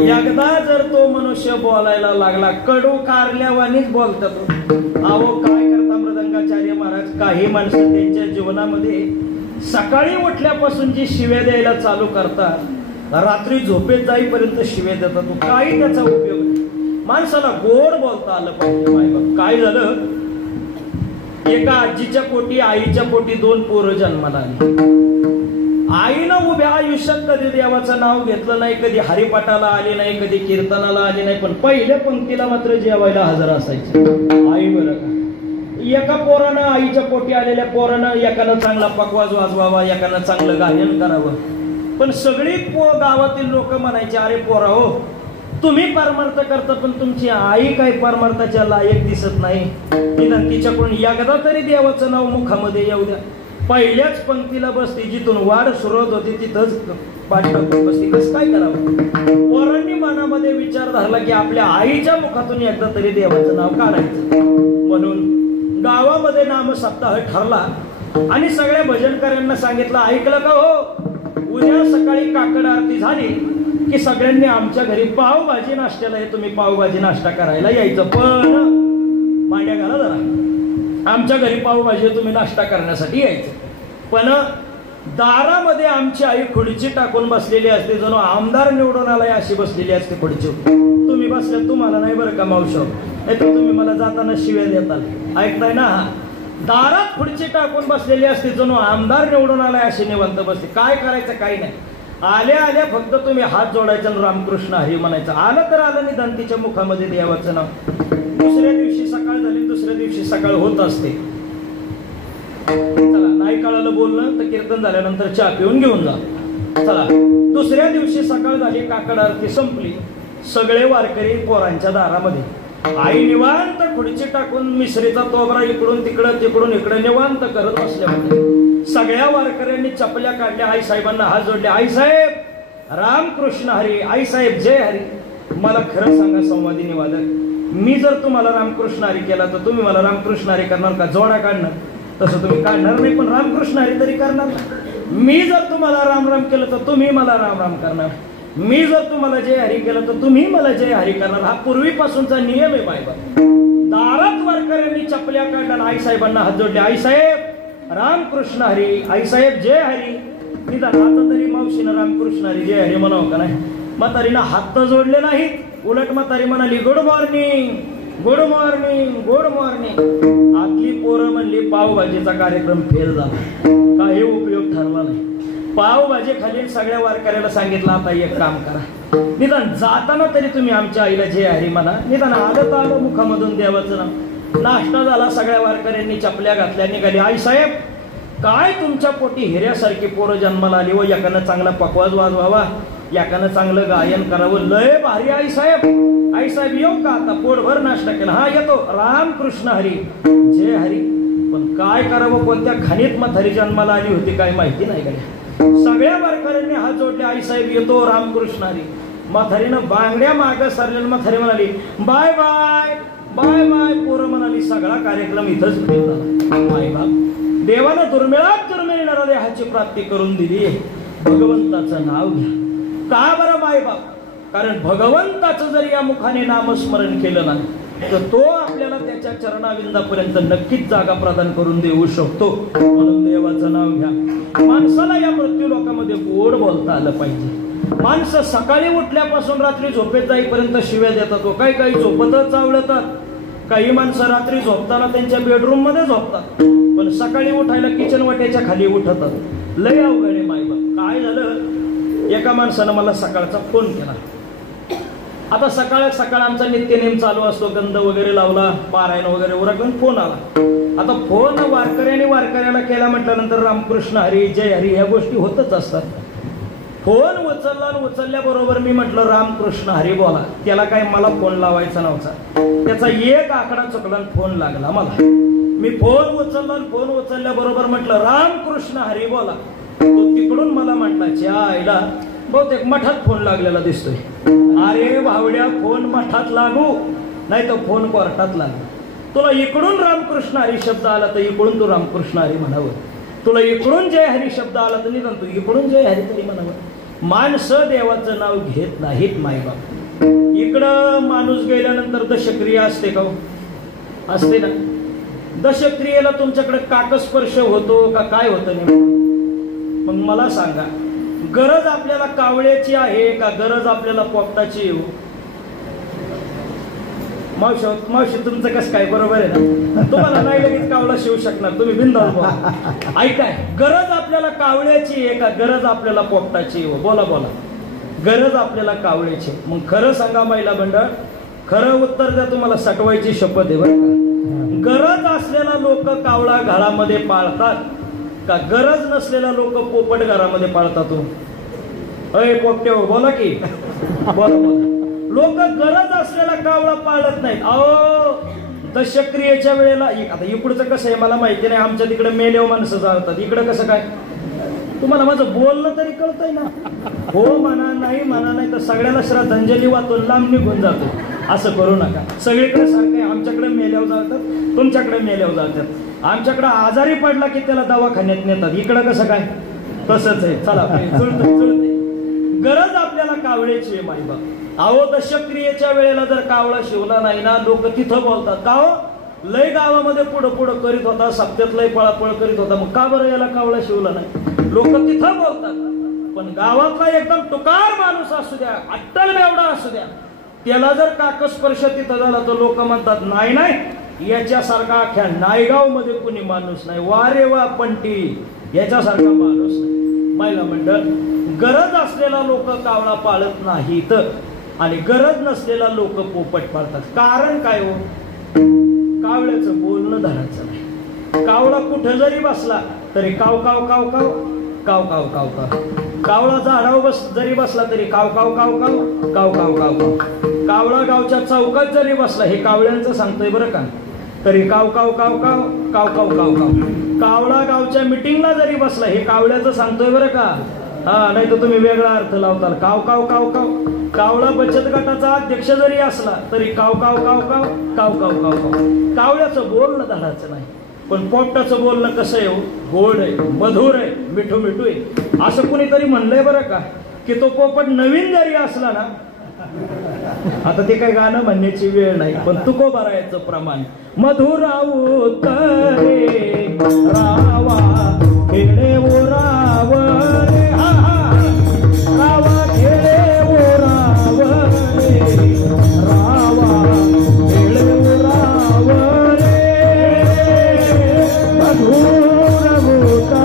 एकदा जर तो मनुष्य बोलायला लागला कडू कारल्यावानीच बोलतात. अहो काय करता मृदंगाचार्य महाराज, काही माणसं त्यांच्या जीवनामध्ये सकाळी उठल्यापासून जी शिव्या द्यायला चालू करतात, रात्री झोपेत जाईपर्यंत शिव्या देतात. काही त्याचा उपयोग नाही. माणसाला गोड बोलता आलं पाहिजे. मायबाप काय झालं, एका आजीच्या पोटी आईच्या पोटी 2 पोरं जन्माला आली. आईनं उभ्या आयुष्यात कधी देवाचं नाव घेतलं नाही, कधी हरिपाठाला आली नाही, कधी कीर्तनाला आली नाही, पण पहिल्या पंक्तीला मात्र जेवायला हजर असायची आई. बरं का, एका पोरानं आईच्या पोटी आलेल्या पोरानं एकानं चांगला पकवाज वाजवावा, एकानं चांगलं गायन करावं. पण सगळी गावातील लोक म्हणायचे, अरे पोरा हो, तुम्ही परमार्थ करता पण तुमची आई काही परमार्थाच्या लायक दिसत नाही. निदान तिच्याकडून एकदा तरी देवाचं नाव मुखामध्ये येऊ द्या. पहिल्याच पंक्तीला बसती, जिथून वाढ सुरुवात होती तिथंच पाठ टाकून बसती. कसं काय करावं? पोरांनी मनामध्ये विचार धरला की आपल्या आईच्या मुखातून एकदा तरी देवाचं नाव काढायचं. म्हणून गावामध्ये नामसप्ताह ठरला आणि सगळ्या भजनकऱ्यांना सांगितलं, ऐकलं का हो, उद्या सकाळी काकड आरती झाली की सगळ्यांनी आमच्या घरी पावभाजी नाश्त्याला आहे, तुम्ही पावभाजी नाश्ता करायला यायचं. पण मांड्या घाला जरा, आमच्या घरी पावभाजी तुम्ही नाश्ता करण्यासाठी यायचं. पण दारामध्ये आमची आई खुर्ची टाकून बसलेली असते, जणू आमदार निवडून आलाय अशी बसलेली असते खुर्ची. तुम्ही बसल्या, तुम्हाला नाही बरं का मावशो, नाही तर तुम्ही मला जाताना शिव्या देताल. ऐकताय ना? दारात खुर्ची टाकून बसलेली असते, जणू आमदार निवडून आलाय अशी निवंत बसते. काय करायचं काही नाही. आल्या आल्या फक्त तुम्ही हात जोडायचा आणि रामकृष्ण हरी म्हणायचं. आलं तर आलं, निदान तिच्या मुखामध्ये देवाचं नाव. दुसऱ्या दिवशी सकाळ झाली, दुसऱ्या दिवशी सकाळ होत असते. चला, नाही कळालं बोलणं तर कीर्तन झाल्यानंतर चहा पिऊन घेऊन जा. चला, दुसऱ्या दिवशी सकाळ झाली, काकड आरती संपली. सगळे वारकरी पोरांच्या दारामध्ये. आई निवांत खुर्ची टाकून मिसरीचा तोबरा इकडून तिकडं तिकडून इकडे निवांत करत बसल्यामध्ये सगळ्या वारकऱ्यांनी चपल्या काढल्या, आई साहेबांना हात जोडले. आई साहेब रामकृष्ण हरी, आई साहेब जय हरी. मला खरं सांगा संवादी निवादक, मी जर तुम्हाला रामकृष्ण हरी केला तर तुम्ही मला रामकृष्ण हरी करणार का? जोडा काढणार? तसं तुम्ही काढणार नाही, पण रामकृष्ण हरी तरी करणार. मी जर तुम्हाला राम राम केलं तर तुम्ही मला राम राम करणार. मी जर तुम्हाला जय हरी केलं तर तुम्ही मला जय हरी करणार. हा पूर्वीपासूनचा नियम आहे बायबा. दारात वारकऱ्यांनी चपल्या काढल्या, आई साहेबांना हात जोडले. आई साहेब रामकृष्ण हरी, आई साहेब जय हरी. निदान आता तरी मावशीनं रामकृष्ण हरी जय हरी म्हणावं का नाही? म्हातारीनं हात तर जोडले नाहीत, उलट म्हातारी म्हणाली good morning, good morning, good morning. आतली पोरं म्हणली पावभाजीचा कार्यक्रम फेल झाला, काही उपयोग ठरला नाही. पावभाजी खाली सगळ्या वारकऱ्याला सांगितलं, आता एक काम करा, निदान जाताना तरी तुम्ही आमच्या आईला जय हरी म्हणा. निदान आलं तर आलं मुखामधून देवाचं नाव. नाश्ता झाला, सगळ्या वारकऱ्यांनी चपल्या घातल्या, निघाली. आई साहेब काय तुमच्या पोटी हिऱ्यासारखी पोरं जन्माला आली व एकानं चांगला पकवाज वाजवावा, एकानं चांगलं गायन करावं, लय भारी. आई साहेब, आई साहेब येऊ का? आता पोटभर नाश्ता केला. हा येतो. रामकृष्ण हरी जय हरी. पण काय करावं, कोणत्या खाणीत म्हातारी जन्माला आली होती काय माहिती नाही का? सगळ्या वारकऱ्यांनी हात जोडले. आई साहेब येतो, रामकृष्ण हरी. म्हातारीनं बांगड्या मागं सरलेलं. म्हातारी म्हणाली बाय बाय बाय बाय. पोरं म्हणाली सगळा कार्यक्रम इथंच झाला. आई बाप, देवानं दुर्मिळात दुर्मिळ नरदेहाची प्राप्ती करून दिली. भगवंताचं नाव घ्या. का बरं माय बाप? कारण भगवंताचं जर या मुखाने नामस्मरण केलं ना तर तो आपल्याला त्याच्या चरणाविंदापर्यंत नक्कीच जागा प्रदान करून देऊ शकतो. म्हणून देवाचं नाव घ्या. माणसाला या मृत्यू लोकांमध्ये गोड बोलता आलं पाहिजे. माणसं सकाळी उठल्यापासून रात्री झोपेत जाईपर्यंत शिव्या देतात. काही काही झोपतच चावळतात. काही माणसं रात्री झोपताना त्यांच्या बेडरूम मध्ये झोपतात, पण सकाळी उठायला किचन वाट्याच्या खाली उठतात. लय अवघड आहे मायबाप. काय झालं, एका माणसानं मला सकाळचा फोन केला. आता सकाळ सकाळ आमचा नित्यनेम चालू असतो, गंध वगैरे लावला, पारायण वगैरे उरकून फोन आला. आता फोन वारकऱ्याला केला म्हटल्यानंतर रामकृष्ण हरी, जय हरी ह्या गोष्टी होतच असतात. फोन उचलल्याबरोबर मी म्हटलं रामकृष्ण हरी बोला. त्याला काय मला फोन लावायचा नव्हता, त्याचा एक आकडा चुकला फोन लागला मला. मी फोन उचलल्याबरोबर म्हटलं रामकृष्ण हरी बोला. तो तिकडून मला म्हटला आईला बहुतेक मठात फोन लागलेला दिसतोय. अरे भावड्या, फोन मठात लागू नाही तर फोन कोर्टात लागू. तुला इकडून रामकृष्ण हरी शब्द आला तर इकडून तू रामकृष्ण हरी म्हणावं. तुला इकडून जय हरी शब्द आला तर निदान तू इकडून जय हरी तरी म्हणावं. माणसं देवाचं नाव घेत नाहीत मायबाप. इकडं माणूस गेल्यानंतर दशक्रिया असते का? असते ना. दशक्रियेला तुमच्याकडे काकस्पर्श होतो का काय होतं नेमकं? मग मला सांगा, गरज आपल्याला कावळ्याची आहे का गरज आपल्याला पोपटाची येऊ? मावशी तुमचं कसं काय? बरोबर आहे ना. तुम्हाला नाही लगेच कावळा शिवू शकणार, तुम्ही बिनधास्त ऐकाय. गरज आपल्याला कावळ्याची आहे का गरज आपल्याला पोपटाची आहे? बोला. गरज आपल्याला कावळ्याची. मग खरं सांगा महिला मंडळ, खरं उत्तर द्या, तुम्हाला सटवायची शपथ आहे बरं का. गरज असलेला लोक कावळा घरामध्ये पाळतात का गरज नसलेला लोक पोपट घरामध्ये पाळतात? अय पोपटे हो, बोला की बोला. लोक गरज असलेला कावळा पाळत नाहीत. अहो, दशक्रियेच्या वेळेला आता इकडचं कसं आहे मला माहिती नाही, आमच्या तिकडे मेलेव माणसं जातात. इकडं कसं काय? तुम्हाला माझं बोलणं तरी कळतंय ना? हो म्हणा, नाही तर सगळ्याला श्रद्धांजली वाचून लांब निघून जातो. असं करू नका. सगळीकडे सारखं आहे. आमच्याकडे मेल्यावर जातात, तुमच्याकडे मेल्यावर जातात. आमच्याकडे आजारी पडला की त्याला दवाखान्यात नेतात. इकडं कसं काय? तसंच आहे. चला जुळते. गरज आपल्याला कावळ्याची आहे मायबाप. अहो, दशक्रियेच्या वेळेला जर कावळा शिवला नाही ना, लोक तिथं बोलतात का हो लय गावामध्ये पुढं करीत होता, सप्त्यात लय पळापळ करीत होता, मग का बरं याला कावळा शिवला नाही? लोक तिथं बोलतात. पण गावातला एकदम टुकार माणूस असू द्या, अट्टल बेवडा असू द्या, त्याला जर काकस्पर्श तिथं झाला तर लोक म्हणतात नाही याच्यासारखा अख्ख्या नायगाव मध्ये कुणी माणूस नाही. वारे वा पंटी, याच्यासारखा माणूस नाही. महिला मंडळ, गरज असलेला लोक कावळा पाळत नाहीत आणि गरज नसलेला लोक पोपट पाळतात. कारण काय हो? कावळ्याचं बोलणं धरायचं नाही. कावळा कुठं जरी बसला तरी काव काव काव काव काव काव काव काव. कावळा झाडावर जरी बसला तरी काव काव काव काव काव काव काव काव. कावळा गावच्या चौकात जरी बसला, हे कावळ्यांचं सांगतोय बरं का, तरी काव काव काव काव काव काव काव काव. कावळा गावच्या मिटिंगला जरी बसला, हे कावळ्याचं सांगतोय बरं का. हा, नाही तर तुम्ही वेगळा अर्थ लावताल. काव काव काव काव. कावळा बचत गटाचा अध्यक्ष जरी असला तरी काव काव काव काव काव काव काव काव. कावळ्याचं बोलणं धडाचं नाही. पण पोपटाचं बोलणं कसं आहे? गोड आहे, मधुर आहे, मिठू मिठू आहे. असं कुणीतरी म्हणलंय बरं का की तो पोपट नवीन जरी असला ना, आता ते काही गाणं म्हणण्याची वेळ नाही, पण तुकोबारायचं प्रमाण. मधुरा उतरे रावा खेळे ओरावरे, रावा खेळे ओरावरे, रावा खेळे ओरावरे, मधुरा उतरे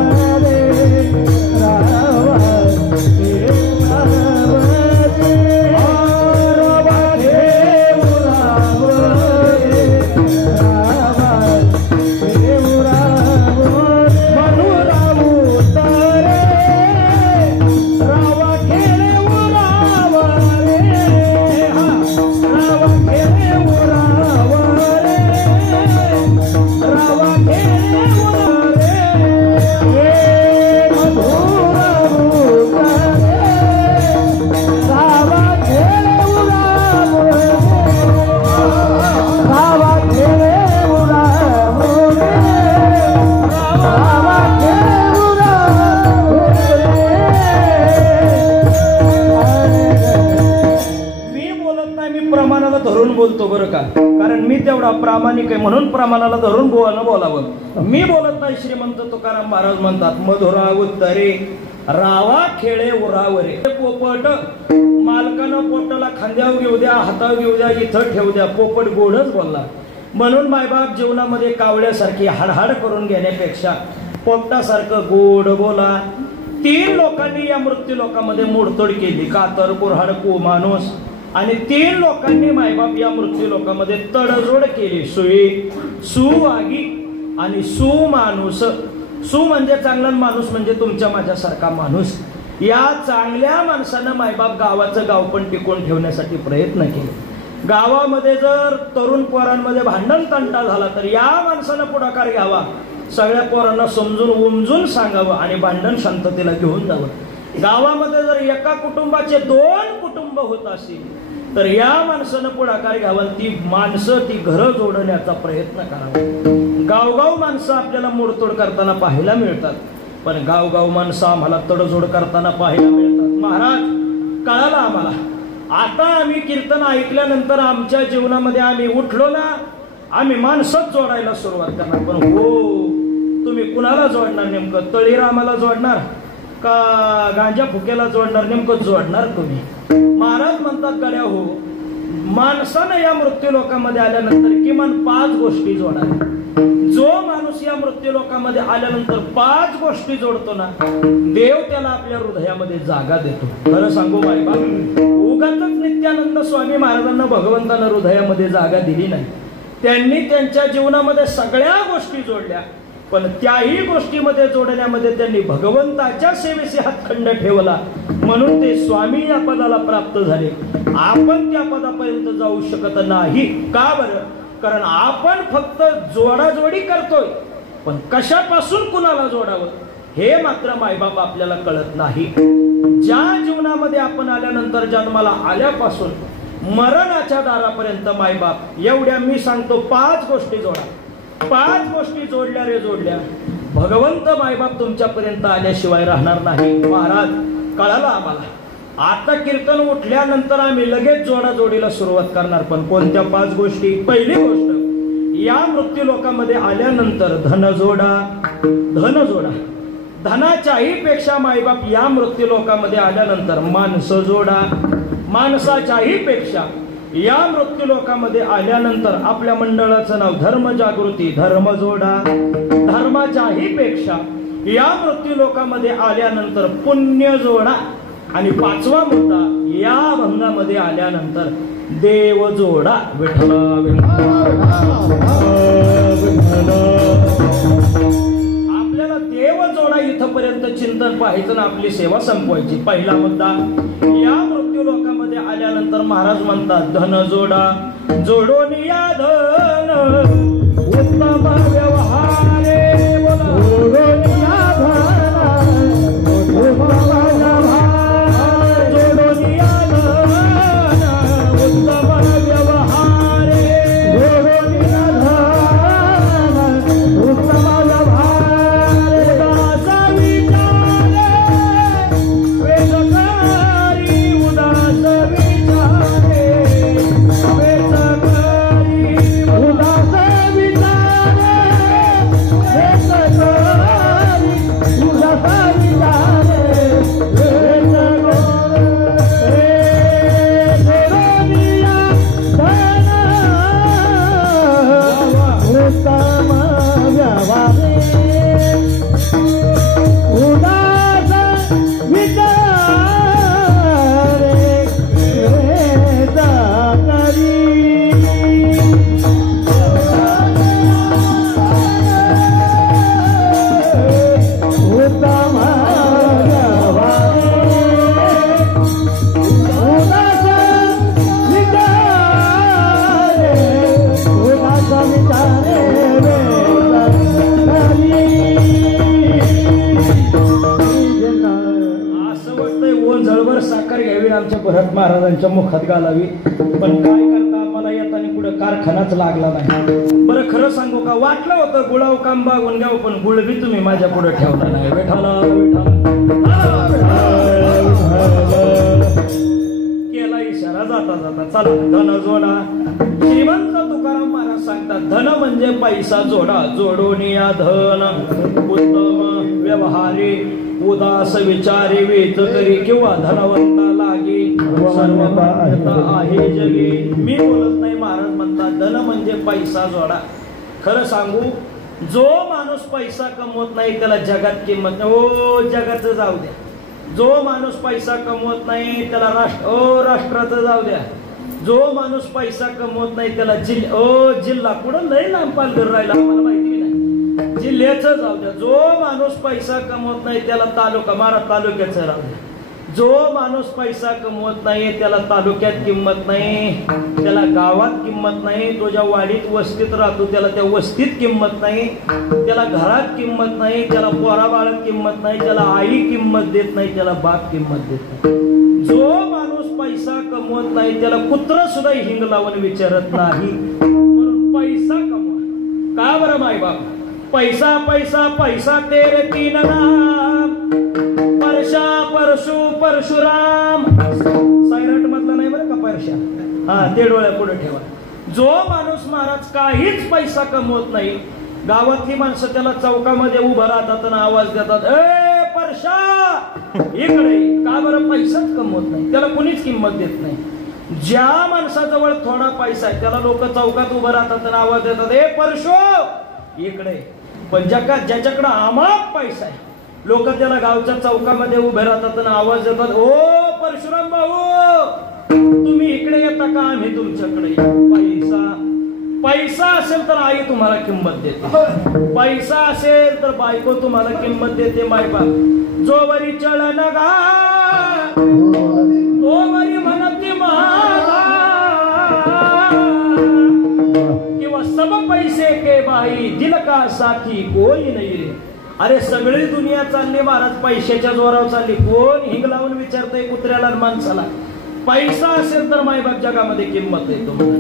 रावा खेळे बोलतो बरं का, कारण मी तेवढा प्रामाणिक आहे म्हणून प्रमाणाला धरून बोलावं. मी बोलत नाही. श्रीमंत तुकाराम महाराज म्हणतात मधुरा उत्तरे रावा खेळे उरावरे. पोपट मालकानं पोपटाला खांद्यावर घेऊ द्या, हातावर घेऊ द्या, इथं ठेवू द्या, पोपट गोडच बोलला. म्हणून मायबाप जीवनामध्ये कावळ्यासारखी हाडहाड करून घेण्यापेक्षा पोपटासारखं गोड बोला. 3 लोकांनी या मृत्यू लोकांमध्ये मोडतोड केली. कातर, कुऱ्हाड, माणूस आणि 3 लोकांनी मायबाप या मृत्यू लोकांमध्ये तडजोड केली. सुवागी आणि सुमाणूस. सु म्हणजे चांगला, माणूस म्हणजे तुमच्या माझ्यासारखा माणूस. या चांगल्या माणसानं मायबाप गावाचं गाव पण टिकवून ठेवण्यासाठी प्रयत्न केले. गावामध्ये जर तरुण पोरांमध्ये भांडण तंटा झाला तर या माणसानं पुढाकार घ्यावा, सगळ्या पोरांना समजून उमजून सांगावं आणि भांडण शांततेला घेऊन जावं. गावामध्ये जर एका कुटुंबाचे 2 कुटुंब होत असतील तर या माणसानं पुढाकार घ्यावा, ती माणसं ती घरं जोडण्याचा प्रयत्न करावा. गावगाव माणसं आपल्याला मोडतोड करताना पाहायला मिळतात, पण गावगाव माणसं आम्हाला तडजोड करताना पाहायला मिळतात. महाराज कळालं आम्हाला. आता आम्ही कीर्तन ऐकल्यानंतर आमच्या जीवनामध्ये आम्ही उठलो ना, आम्ही माणसंच जोडायला सुरुवात करणार. पण हो, तुम्ही कुणाला जोडणार? नेमकं तळीरामाला जोडणार का गांजा फुकेला जोडणार? नेमकं जोडणार तुम्ही. महाराज म्हणतात गड्या हो, माणसानं या मृत्यू लोकांमध्ये आल्यानंतर किमान 5 गोष्टी जोडाव्या. जो माणूस या मृत्यू लोकांमध्ये आल्यानंतर 5 गोष्टी जोडतो ना, देव त्याला आपल्या हृदयामध्ये जागा देतो. खरं सांगू बाईबाब, उगाचच नित्यानंद स्वामी महाराजांना भगवंतानं हृदयामध्ये जागा दिली नाही. त्यांनी त्यांच्या जीवनामध्ये सगळ्या गोष्टी जोडल्या, पण त्याही गोष्टीमध्ये जोडण्यामध्ये त्यांनी भगवंताच्या सेवेशी हातखंड ठेवला, म्हणून ते स्वामी या पदाला प्राप्त झाले. आपण त्या पदापर्यंत जाऊ शकत नाही. का बरं? कारण आपण फक्त जोडाजोडी करतोय, पण कशापासून कुणाला जोडावं हे मात्र मायबाप आपल्याला कळत नाही. ज्या जीवनामध्ये आपण आल्यानंतर जन्माला आल्यापासून मरणाच्या दारापर्यंत मायबाप एवढ्या मी सांगतो 5 गोष्टी जोडा. 5 गोष्टी जोडल्या रे जोडल्या, भगवंत मायबाप तुमच्यापर्यंत आल्याशिवाय राहणार नाही. महाराज कळालं आम्हाला. आता कीर्तन उठल्यानंतर आम्ही लगेच जोडाजोडीला सुरुवात करणार. पण कोणत्या 5 गोष्टी? पहिली गोष्ट, या मृत्यू लोकांमध्ये आल्यानंतर धन जोडा. धन जोडा. धनाच्याही पेक्षा मायबाप या मृत्यू लोकांमध्ये आल्यानंतर माणसं जोडा. माणसाच्याही पेक्षा या मृत्यू लोकांमध्ये आल्यानंतर आपल्या मंडळाचं नाव धर्म जागृती, धर्म जोडा. धर्माच्याही पेक्षा या मृत्यू लोकांमध्ये आल्यानंतर पुण्य जोडा. आणि 5वा मुद्दा, या भंगामध्ये आल्यानंतर देव जोडा. विठ्ठल आपल्याला देव जोडा इथपर्यंत चिंतन पाहायचं ना, आपली सेवा संपवायची. पहिला मुद्दा, या मृत्यू लोकांमध्ये आल्यानंतर महाराज म्हणतात धन जोडा. जोडून या धन उत्तम व्यवहारे, जोडून या धन भरत महाराजांच्या मुखात घालावी. पण काय करता, मला येताना पुढे कारखानाच लागला नाही. बरं खरं सांगू का, वाटलं होतं गुळाव काम बागून घ्यावं, पण गुळ बी तुम्ही माझ्या पुढे ठेवला नाही. केला इशारा जाता जाता. चला धन जोडा. श्रीमंत तुकाराम महाराज सांगतात धन म्हणजे पैसा जोडा. जोडून या धन उत्तम व्यवहारी, उदास विचारी वेच करी, किंवा धनवंता लागी आहे जगी. मी बोलत नाही, महाराज म्हणतात धन म्हणजे पैसा जोडा. खरं सांगू, जो माणूस पैसा कमवत नाही त्याला जगात किंमत नाही. ओ जगाचं जाऊ द्या. जो माणूस पैसा कमवत नाही त्याला राष्ट्राचं जाऊ द्या. जो माणूस पैसा कमवत नाही त्याला जिल्हा कुठं लय लांब पालघर राहिला आम्हाला माहिती नाही, जिल्ह्याचं जाऊ द्या. जो माणूस पैसा कमवत नाही त्याला तालुका मारा तालुक्याचं राहू द्या. जो माणूस पैसा कमवत नाही त्याला तालुक्यात किंमत नाही, त्याला गावात किंमत नाही, तो ज्या वाडीत वस्तीत राहतो त्याला त्या वस्तीत किंमत नाही, त्याला घरात किंमत नाही, त्याला पोराबाळात किंमत नाही, त्याला आई किंमत देत नाही, त्याला बाप किंमत देत नाही. जो माणूस पैसा कमवत नाही त्याला कुत्र सुद्धा हिंग लावून विचारत नाही. म्हणून पैसा कमवा. का बरं माय बाप? पैसा पैसा पैसा तेरे तीन नाम, परशा परशु परशुराम. सायरट मधला नाही बरं का परशा, हा ते डोळ्या पुढे ठेवा. जो माणूस महाराज काहीच पैसा कमवत नाही, गावातली माणसं त्याला चौकामध्ये उभं राहतात आणि आवाज देतात, ए परशा इकडे. का बरं? पैसाच कमवत नाही, त्याला कुणीच किंमत देत नाही. ज्या माणसाजवळ थोडा पैसा आहे त्याला लोक चौकात उभं राहतात आणि आवाज देतात, ए परशो इकडे. पण ज्याच्याकडे अमाप पैसा आहे लोक त्याला गावच्या चौकामध्ये उभे राहतात आणि आवाज देतात, ओ परशुराम भाऊ तुम्ही इकडे येता का? आम्ही तुमच्याकडे. पैसा असेल तर आई तुम्हाला किंमत देते, पैसा असेल तर बायको तुम्हाला किंमत देते. मायबाप जोवरी चळण गा तोवरी म्हणती महागा, किंवा सब पैसे के बाई दिल का साथी कोई नाही रे. अरे सगळी दुनिया चालली महाराज पैशाच्या जोरावर चालली, कोण हिंग लावून विचारतंय कुत्र्याला आणि माणसाला? पैसा असेल तर मायबाप जगामध्ये किंमत आहे तुम्हाला,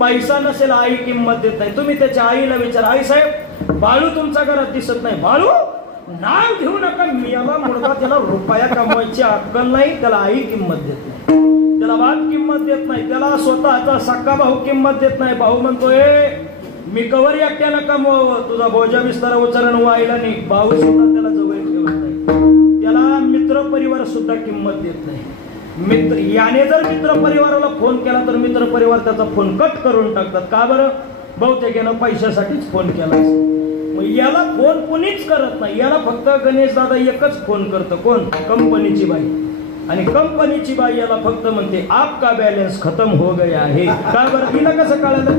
पैसा नसेल आई किंमत देत नाही. तुम्ही त्याच्या आईला विचार, आई साहेब बाळू तुमच्या घरात दिसत नाही, बाळू नाव घेऊ नका, मी याला मुलगा, त्याला रुपया कमवायची अक्कल नाही, त्याला आई किंमत देत नाही, त्याला बाप किंमत देत नाही, त्याला स्वतःचा सक्का भाऊ किंमत देत नाही. भाऊ म्हणतोय मी कवर एकट्याला कमवावं, तुझा भोजा विस्तार उच्चारण व्हायला नाही. भाऊ सुद्धा त्याला जवळ ठेवत नाही, त्याला मित्र परिवार सुद्धा किंमत देत नाही. मित्र याने जर मित्र परिवाराला फोन केला तर मित्र परिवार त्याचा फोन कट करून टाकतात. का बरं? बहुतेक यानं पैशासाठीच फोन केला. मग याला फोन कोणीच करत नाही, याला फक्त गणेश दादा एकच फोन करतो. कोण? कंपनीची बाई. आणि कंपनीची बाई याला फक्त म्हणते आपका बॅलन्स खतम हो गया आहे. का बरं? तिला कसं कळलं?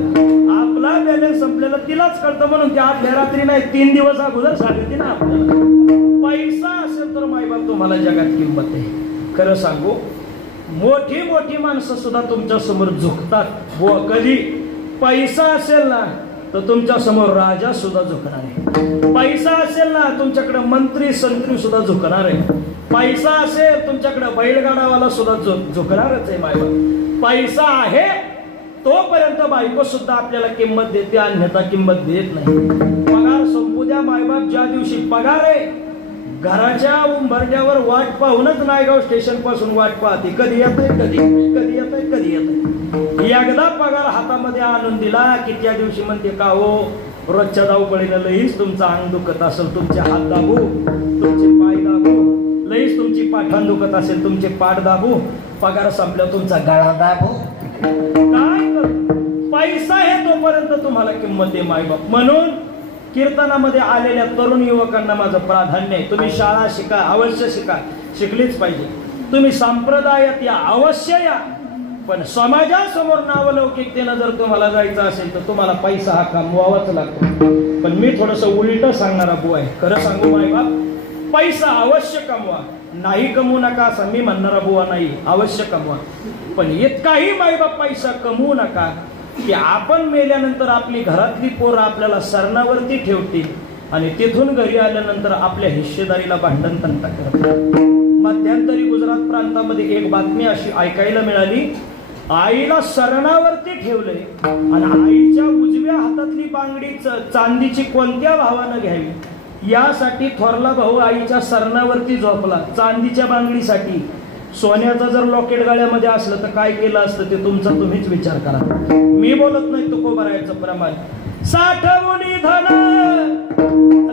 आपला बॅलन्स संपलेला तिलाच कळतं, म्हणून त्या आदल्या रात्री नाही 3 दिवस अगोदर सांगते ना आपल्याला. पैसा असेल तर मायबाप तुम्हाला जगात किंमत आहे. खरं सांगू, मोठी मोठी माणसं सुद्धा तुमच्या समोर झुकतात. कधी पैसा असेल ना तर तुमच्या समोर राजा सुद्धा झुकणार आहे. पैसा असेल ना तुमच्याकडे मंत्री संत्री सुद्धा झुकणार आहे. पैसा असेल तुमच्याकडे बैलगाडावाला सुद्धा झुकणारच आहे. मायबाप पैसा आहे तोपर्यंत बायको सुद्धा आपल्याला किंमत देते, अन्यथा किंमत देत नाही. पगार संपू द्या मायबाप, ज्या दिवशी पगार आहे घराच्या उंबरड्यावर वाट पाहूनच नायगाव स्टेशन पासून वाट पाहते, कधी येतंय कधी कधी येतंय कधी येतंय. एकदा पगार हातामध्ये आणून दिला की त्या दिवशी म्हणते, का हो रोजच्या धावपळीनं लईच तुमचं अंग दुखत असेल, तुमचे हात दाबू, तुमचे पाय दाबू, लईच तुमची पाठाण दुखत असेल, तुमचे पाठ दाबू, पगार संपल्यावर तुमचा गळा दाबू. काय करू? पैसा आहे तोपर्यंत तुम्हाला किंमत आहे मायबाप. म्हणून कीर्तनामध्ये आलेल्या तरुण युवकांना माझं प्राधान्य आहे, तुम्ही शाळा शिका, अवश्य शिका, शिकलीच पाहिजे. तुम्ही संप्रदायात या, अवश्य या, पण समाजासमोर नावलौकिकतेनं जर तुम्हाला जायचं असेल तर तुम्हाला पैसा हा कमवावाच लागतो. पण मी थोडस उलट सांगणारा बुवा आहे. खरं सांगू मायबाप, पैसा अवश्य कमवा, नाही कमवू नका असं मी म्हणणारा बुवा नाही. अवश्य कमवा, पण इतकाही मायबाप पैसा कमवू नका की आपण मेल्यानंतर आपली घरातली पोरं आपल्याला सरणावरती ठेवतील आणि तिथून घरी आल्यानंतर आपल्या हिस्सेदारीला भांडण तंटा करतात. मध्यंतरी गुजरात प्रांतामध्ये एक बातमी अशी ऐकायला मिळाली, आईला सरणावरती ठेवलंय आणि आईच्या उजव्या हातातली बांगडी चांदीची कोणत्या भावानं घ्यावी यासाठी थोरला भाऊ आईच्या सरणावरती झोपला, चांदीच्या बांगडीसाठी. सोन्याचा जर लॉकेट गळ्यामध्ये असलं तर काय केलं असतं ते तुमचा तुम्हीच विचार करा. मी बोलत नाही तुकोबारायचं प्रमाण. साठवणी धन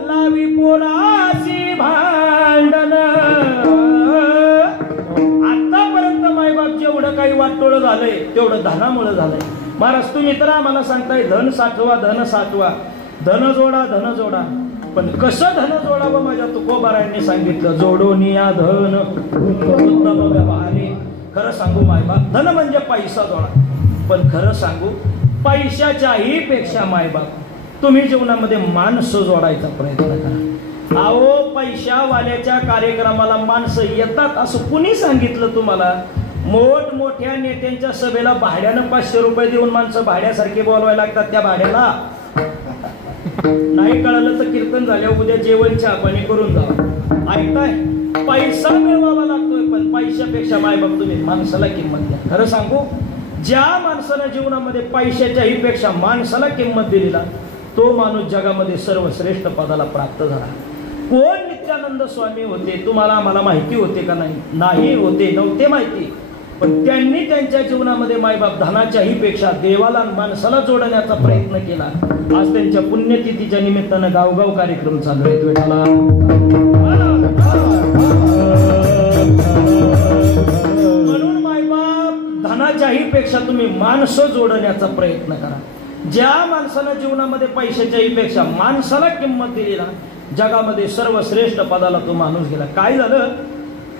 लावी पोरासी भांडण. आतापर्यंत मायबाप जेवढं काही वाटोळं झालंय तेवढं धनामुळे झालंय. महाराज तुम्ही तर आम्हाला सांगताय धन साठवा, धन साठवा, धन जोडा, धन जोडा. पण कसं धन जोडावं माझ्या तुकोबारायांनी सांगितलं, जोडोनिया धन उत्तम व्यवहारे. खरं सांगू मायबाप, धन म्हणजे पैसा जोडा. पण खरं सांगू, पैशाच्याही पेक्षा मायबाप तुम्ही जीवनामध्ये माणसं जोडायचा प्रयत्न करा. अहो, पैशावाल्याच्या कार्यक्रमाला माणसं येतात असं कुणी सांगितलं तुम्हाला? मोठमोठ्या नेत्यांच्या सभेला भाड्यानं 500 रुपये देऊन माणसं भाड्यासारखे बोलवायला लागतात. त्या भाड्याला नाही कळलं तर कीर्तन झाल्यावर उद्या जेवण चहा पाणी करून जावं. ऐकताय? पैसा मिळवावा लागतोय, पण पैशापेक्षा मायबाप तुम्ही माणसाला किंमत द्या. खरं सांगू, ज्या माणसानं जीवनामध्ये पैशाच्याही पेक्षा माणसाला किंमत दिली ना, तो माणूस जगामध्ये सर्वश्रेष्ठ पदाला प्राप्त झाला. कोण नित्यानंद स्वामी होते तुम्हाला आम्हाला माहिती होते का? नाही होते, नव्हते माहिती. पण त्यांनी त्यांच्या जीवनामध्ये मायबाप धनाच्याही पेक्षा देवाला माणसाला जोडण्याचा प्रयत्न केला. आज त्यांच्या पुण्यतिथीच्या निमित्तानं गावगाव कार्यक्रम चालू आहेत. विठाला म्हणून मायबाप धनाच्याही पेक्षा तुम्ही माणसं जोडण्याचा प्रयत्न करा. ज्या माणसानं जीवनामध्ये पैशाच्याही पेक्षा माणसाला किंमत दिली ना, जगामध्ये सर्वश्रेष्ठ पदाला तो माणूस गेला. काय झालं,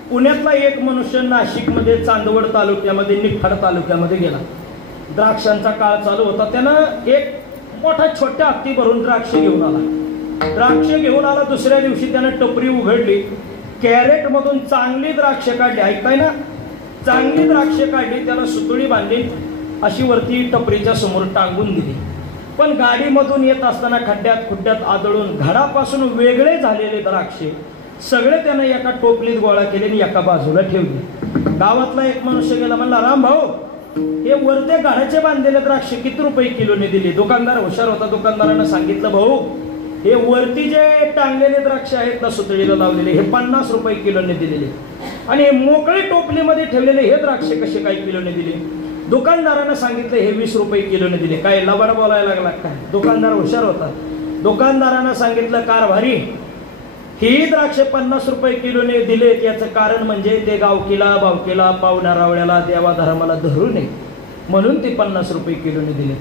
पुण्यातला एक मनुष्य नाशिकमध्ये चांदवड तालुक्यामध्ये निफाड तालुक्यामध्ये गेला. द्राक्षांचा काळ चालू होता. त्यानं एक मोठा छोट्या हत्ती भरून द्राक्ष घेऊन आला. द्राक्ष घेऊन आला, दुसऱ्या दिवशी त्यानं टपरी उघडली, कॅरेट मधून चांगली द्राक्ष काढली. ऐकताय ना? चांगली द्राक्ष काढली, त्याला सुतळी बांधली, अशी वरती टपरीच्या समोर टांगून दिली. पण गाडीमधून येत असताना खड्ड्यात खुड्ड्यात आदळून घरापासून वेगळे झालेले द्राक्षे सगळे त्यानं एका टोपलीत गोळा केले आणि एका बाजूला ठेवले. गावातला एक मनुष्य गेला, म्हणला, राम भाऊ, हे वरते घराचे बांधलेले द्राक्ष किती रुपये किलोने दिले? दुकानदार हुशार होता. दुकानदारानं सांगितलं, भाऊ, हे वरती जे टांगलेले द्राक्ष आहेत ना, सुतळीला लावलेले, हे 50 रुपये किलोने दिलेले, आणि हे मोकळे टोपलीमध्ये ठेवलेले हे द्राक्ष कसे काय किलोने दिले? दुकानदारानं सांगितलं, हे 20 रुपये किलोने दिले. काय लबाड बोलायला लागला काय? दुकानदार हुशार होता. दुकानदारानं सांगितलं, कारभारी, ही द्राक्ष 50 रुपये किलोने दिले, याचं कारण म्हणजे ते गावकीला भावकीला पाहुण्या रावळ्याला देवाधर्माला धरू नये म्हणून ते 50 रुपये किलोने दिले.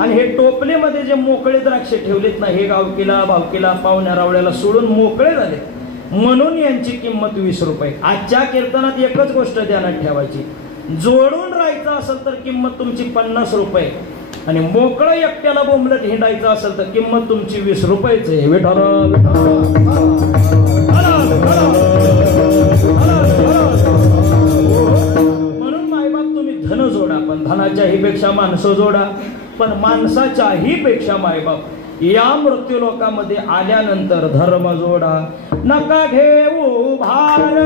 आणि हे टोपलेमध्ये जे मोकळे द्राक्ष ठेवलेत ना, हे गावकीला भावकीला पाहुण्या रावळ्याला सोडून मोकळे झाले म्हणून यांची किंमत 20 रुपये. आजच्या कीर्तनात एकच गोष्ट ध्यानात ठेवायची, जोडून राहायचं असेल तर किंमत तुमची 50 रुपये, आणि मोकळं एकट्याला बोंबलत हिंडायचं असेल तर किंमत तुमची 20 रुपयेच आहे. म्हणून मायबाप तुम्ही धन जोडा, पण धनाच्याही पेक्षा माणसं जोडा, पण माणसाच्याही पेक्षा मायबाप या मृत्यू लोकामध्ये आल्यानंतर धर्म जोडा. नका घेऊ भार,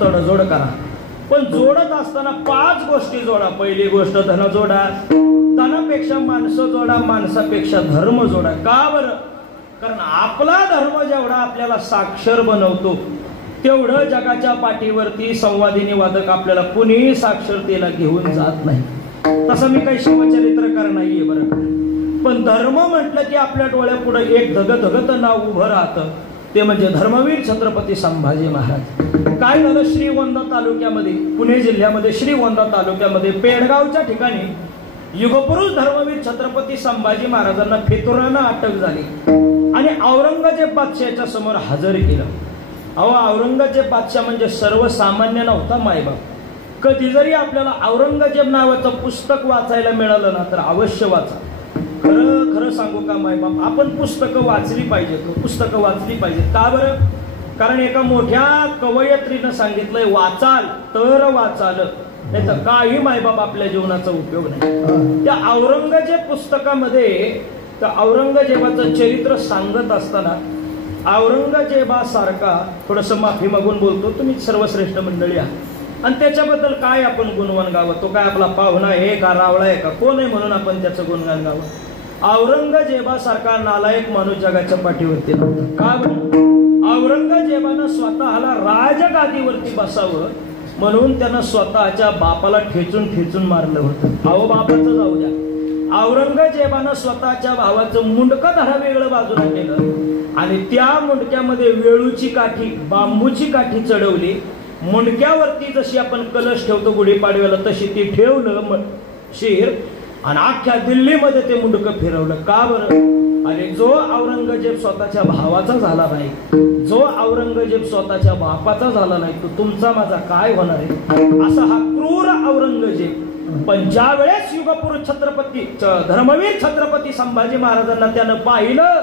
तडजोड करा. पण जोडत असताना 5 गोष्टी जोडा. पहिली गोष्ट धन जोडा, धनापेक्षा माणसं जोडा, माणसापेक्षा धर्म जोडा. का बरं? कारण आपला धर्म जेवढा आपल्याला साक्षर बनवतो तेवढं जगाच्या पाठीवरती संवादिनी वादक आपल्याला कुणीही साक्षरतेला घेऊन जात नाही. तसं मी काही शिवचरित्रकार नाहीये बरं, पण धर्म म्हटलं की आपल्या डोळ्यापुढे एक धगधगत नाव उभं राहतं, ते म्हणजे धर्मवीर छत्रपती संभाजी महाराज. काय झालं, श्रीगोंदा तालुक्यामध्ये, पुणे जिल्ह्यामध्ये श्रीगोंदा तालुक्यामध्ये पेडगावच्या ठिकाणी युगपुरुष धर्मवीर छत्रपती संभाजी महाराजांना फितुरानं अटक झाली आणि औरंगजेब बादशाहच्या समोर हजर केलं. अहो, औरंगजेब बादशाह म्हणजे सर्वसामान्य नव्हता मायबाप. कधी जरी आपल्याला औरंगजेब नावाचं पुस्तक वाचायला मिळालं ना तर अवश्य वाचा. खरं खरं सांगू का मायबाप, आपण पुस्तकं वाचली पाहिजेत, पुस्तकं वाचली पाहिजेत. का बरं? कारण एका मोठ्या कवयित्रीनं सांगितलंय, वाचाल तर वाचाल, नाही तर काही मायबाप आपल्या जीवनाचा उपयोग नाही. त्या औरंगजेब पुस्तकामध्ये त्या औरंगजेबाचं चरित्र सांगत असताना औरंगजेबासारखा, थोडंसं माफी मागून बोलतो, तुम्ही सर्वश्रेष्ठ मंडळी आहात आणि त्याच्याबद्दल काय आपण गुणगान गावं? तो काय आपला पाहुणा आहे का, रावळा आहे का, कोण आहे म्हणून आपण त्याचं गुणगान गावं? औरंगजेबासारखा नालायक माणूस जगाच्या पाठीवरती नव्हता. का बरं? औरंगजेबानं स्वतःला राजगादीवरती बसावं म्हणून त्यानं स्वतःच्या बापाला ठेचून ठेचून मारलं होतं. अहो बापाचं जाऊ द्या, औरंगजेबानं स्वतःच्या भावाचं मुंडकं धडा वेगळं बाजूला केलं आणि त्या मुंडक्यामध्ये वेळूची काठी, बांबूची काठी चढवली. मुंडक्यावरती जशी आपण कलश ठेवतो गुढीपाडव्याला तशी ती ठेवलं शिर आणि अख्ख्या दिल्लीमध्ये ते मुंडकं फिरवलं. का बरं? अरे जो औरंगजेब स्वतःच्या भावाचा झाला नाही, जो औरंगजेब स्वतःच्या बापाचा झाला नाही, तो तुमचा माझा काय होणार आहे? असा हा क्रूर औरंगजेब. पण ज्या वेळेस युगपुरुष छत्रपती धर्मवीर छत्रपती संभाजी महाराजांना त्यानं पाहिलं,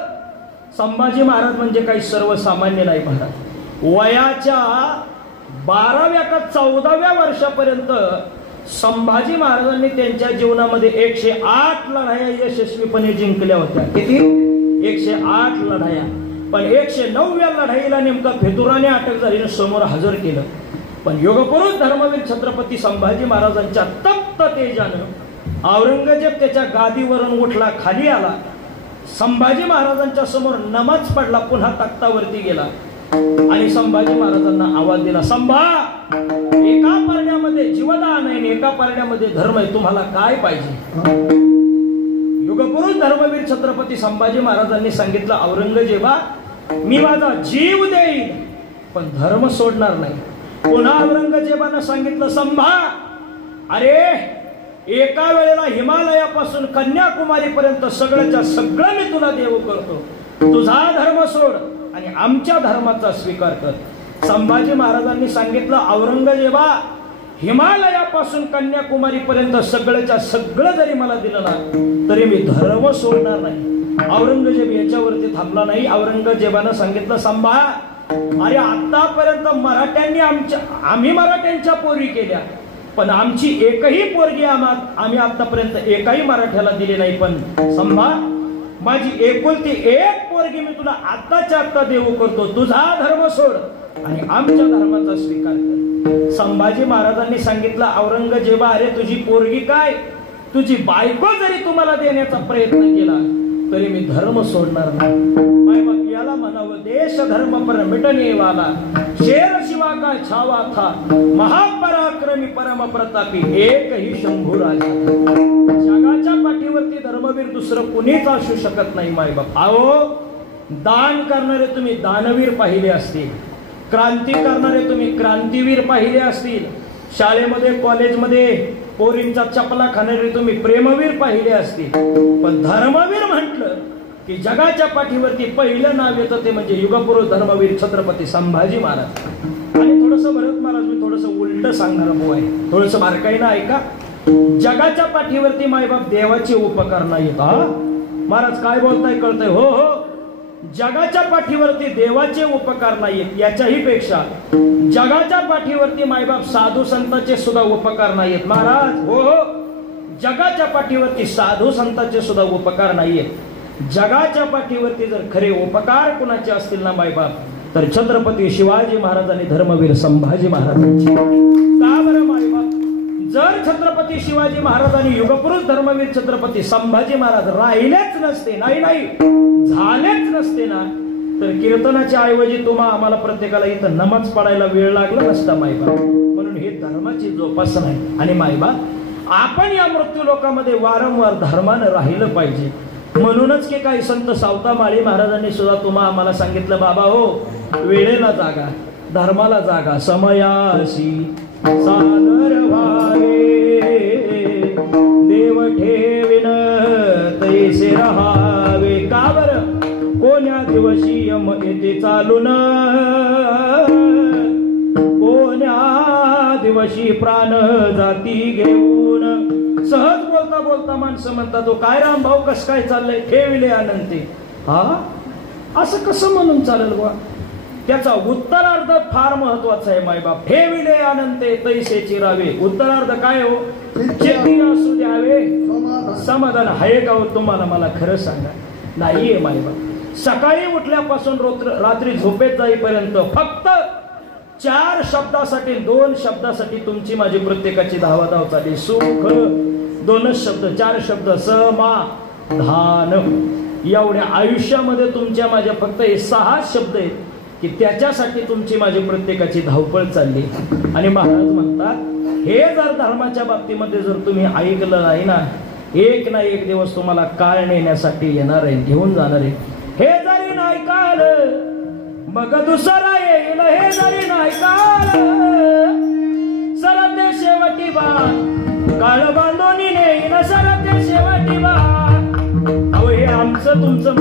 संभाजी महाराज म्हणजे काही सर्वसामान्य नाही महाराज. वयाच्या 12व्या का 14व्या वर्षापर्यंत संभाजी महाराजांनी त्यांच्या जीवनामध्ये 108 लढाया यशस्वीपणे जिंकल्या होत्या. किती? 108 लढाया. पण 109व्या लढाईला नेमका फेतुराने अटक झाली, समोर हजर केलं. पण योगपुरुष धर्मवीर छत्रपती संभाजी महाराजांच्या तप्त तेजानं औरंगजेब त्याच्या गादीवरून उठला, खाली आला, संभाजी महाराजांच्या समोर नमाज पडला, पुन्हा तख्तावरती गेला आणि संभाजी महाराजांना आवाज दिला, संभा, एका पारण्यामध्ये जीवदान आहे, एका पारण्यामध्ये धर्म आहे, तुम्हाला काय पाहिजे? युगपुरुष धर्मवीर छत्रपती संभाजी महाराजांनी सांगितलं, औरंगजेबा, मी माझा जीव देईन पण धर्म सोडणार नाही. पुन्हा औरंगजेबानं सांगितलं, संभा, अरे एका वेळेला हिमालयापासून कन्याकुमारी पर्यंत सगळ्याच्या सगळं मी तुला देव करतो, तुझा धर्म सोड आणि आमच्या धर्माचा स्वीकार कर. संभाजी महाराजांनी सांगितलं, औरंगजेबा, हिमालयापासून कन्याकुमारी पर्यंत सगळ्याच्या सगळं जरी मला दिलं ना तरी मी धर्म सोडणार नाही. औरंगजेब याच्यावरती थांबला नाही. औरंगजेबानं सांगितलं, संभा, अरे आतापर्यंत मराठ्यांनी आम्ही मराठ्यांच्या पोरी केल्या, पण आमची एकही पोरगी आम्ही आतापर्यंत एकाही मराठ्याला दिली नाही. पण संभा, माझी एकुलती एक पोरगी मी तुला आत्ताच्या आत्ता देऊ करतो, तुझा धर्म सोड आणि आमच्या धर्माचा स्वीकार कर. संभाजी महाराजांनी सांगितलं, औरंगजेबा, अरे तुझी पोरगी काय, तुझी बायको जरी तुम्हाला देण्याचा प्रयत्न केला तरी मी धर्म सोडणार नाही. मायबाप याला म्हणावं, देश धर्म पर मिटणे वाला, शेर शिवा का छावा था, महापराक्रमी परम प्रतापी, एक ही शंभू राजा. जगाच्या पाठीवरती धर्मवीर दुसरं कुणीच असू शकत नाही. मायबाप, आओ, दान करणारे तुम्ही दानवीर पाहिले असतील, क्रांती करणारे तुम्ही क्रांतीवीर पाहिले असतील, शाळेमध्ये कॉलेजमध्ये पोरींचा चपला खाणारे तुम्ही प्रेमवीर पाहिले असतील. पण धर्मवीर म्हटलं की जगाच्या पाठीवरती पहिलं नाव येतं ते म्हणजे युगपुरुष धर्मवीर छत्रपती संभाजी महाराज. आणि थोडंसं भरत महाराज, मी थोडंसं उलट सांगणार भाऊ आहे, थोडंसं बारकाईनं ऐका. जगाच्या पाठीवरती मायबाप देवाचे उपकार नाहीत. हा महाराज काय बोलताय कळतंय? हो हो, जगाच्या पाठीवरती देवाचे उपकार नाहीत. याच्याही पेक्षा जगाच्या पाठीवरती मायबाप साधू संतांचे सुद्धा उपकार नाहीत. महाराज, हो हो, जगाच्या पाठीवरती साधू संतांचे सुद्धा उपकार नाहीत. जगाच्या पाठीवरती जर खरे उपकार कुणाचे असतील ना मायबाप, तर छत्रपती शिवाजी महाराज आणि धर्मवीर संभाजी महाराजांचे. का बरं मायबाप? जर छत्रपती शिवाजी महाराज आणि युगपुरुष धर्मवीर छत्रपती संभाजी महाराज राहिलेच नसते, नाही झालेच नसते ना, तर कीर्तनाच्या ऐवजी आम्हाला प्रत्येकाला इथं नमाज पडायला वेळ लागला नसता मायबाप. म्हणून हे धर्माची जोपासना आहे. आणि मायबाप, आपण या मृत्यू लोकांमध्ये वारंवार धर्मानं राहिलं पाहिजे. म्हणूनच की काही संत सावता माळी महाराजांनी सुद्धा आम्हाला सांगितलं, बाबा हो, वेळेला जागा, धर्माला जागा, समयाशी सादर व्हावे, देव ठेविन तैसे रहावे. का बरं? कोण्या दिवशी यम येते चालून, कोण्या दिवशी प्राण जाती घेऊन. सहज बोलता बोलता माणसं म्हणतात, तो काय राम भाऊ कस काय चाललंय, ठेविले अनंते. हा, असं कसं म्हणून चालेल बा? त्याचा उत्तरार्ध फार महत्वाचा आहे मायबाप. ठेविले अनंते तैसे चिरावे. उत्तरार्ध काय हो? चित्ती असू द्यावे समाधान आहे का हो तुम्हाला? मला खरं सांगा, नाहीये मायबाप. सकाळी उठल्यापासून रात्री झोपेत जाईपर्यंत फक्त 4 शब्दासाठी, 2 शब्दासाठी तुमची माझी प्रत्येकाची धावाधाव चालली. सुख 2च शब्द, 4 शब्द समाधान. एवढ्या आयुष्यामध्ये तुमच्या माझ्या फक्त हे 6 शब्द आहेत की त्याच्यासाठी तुमची माझी प्रत्येकाची धावपळ चालली. आणि महाराज म्हणतात हे जर धर्माच्या बाबतीमध्ये जर तुम्ही ऐकलं नाही ना, एक ना एक दिवस तुम्हाला काळ नेण्यासाठी येणार आहे, घेऊन जाणार आहे. हे जरी नाही काल मग दुसरा येईल. हे जरी नाही काल सरते शेवटी बाण काळ बांधून नेईन. सरते शेवटी बाण. अहो हे आमचं तुमचं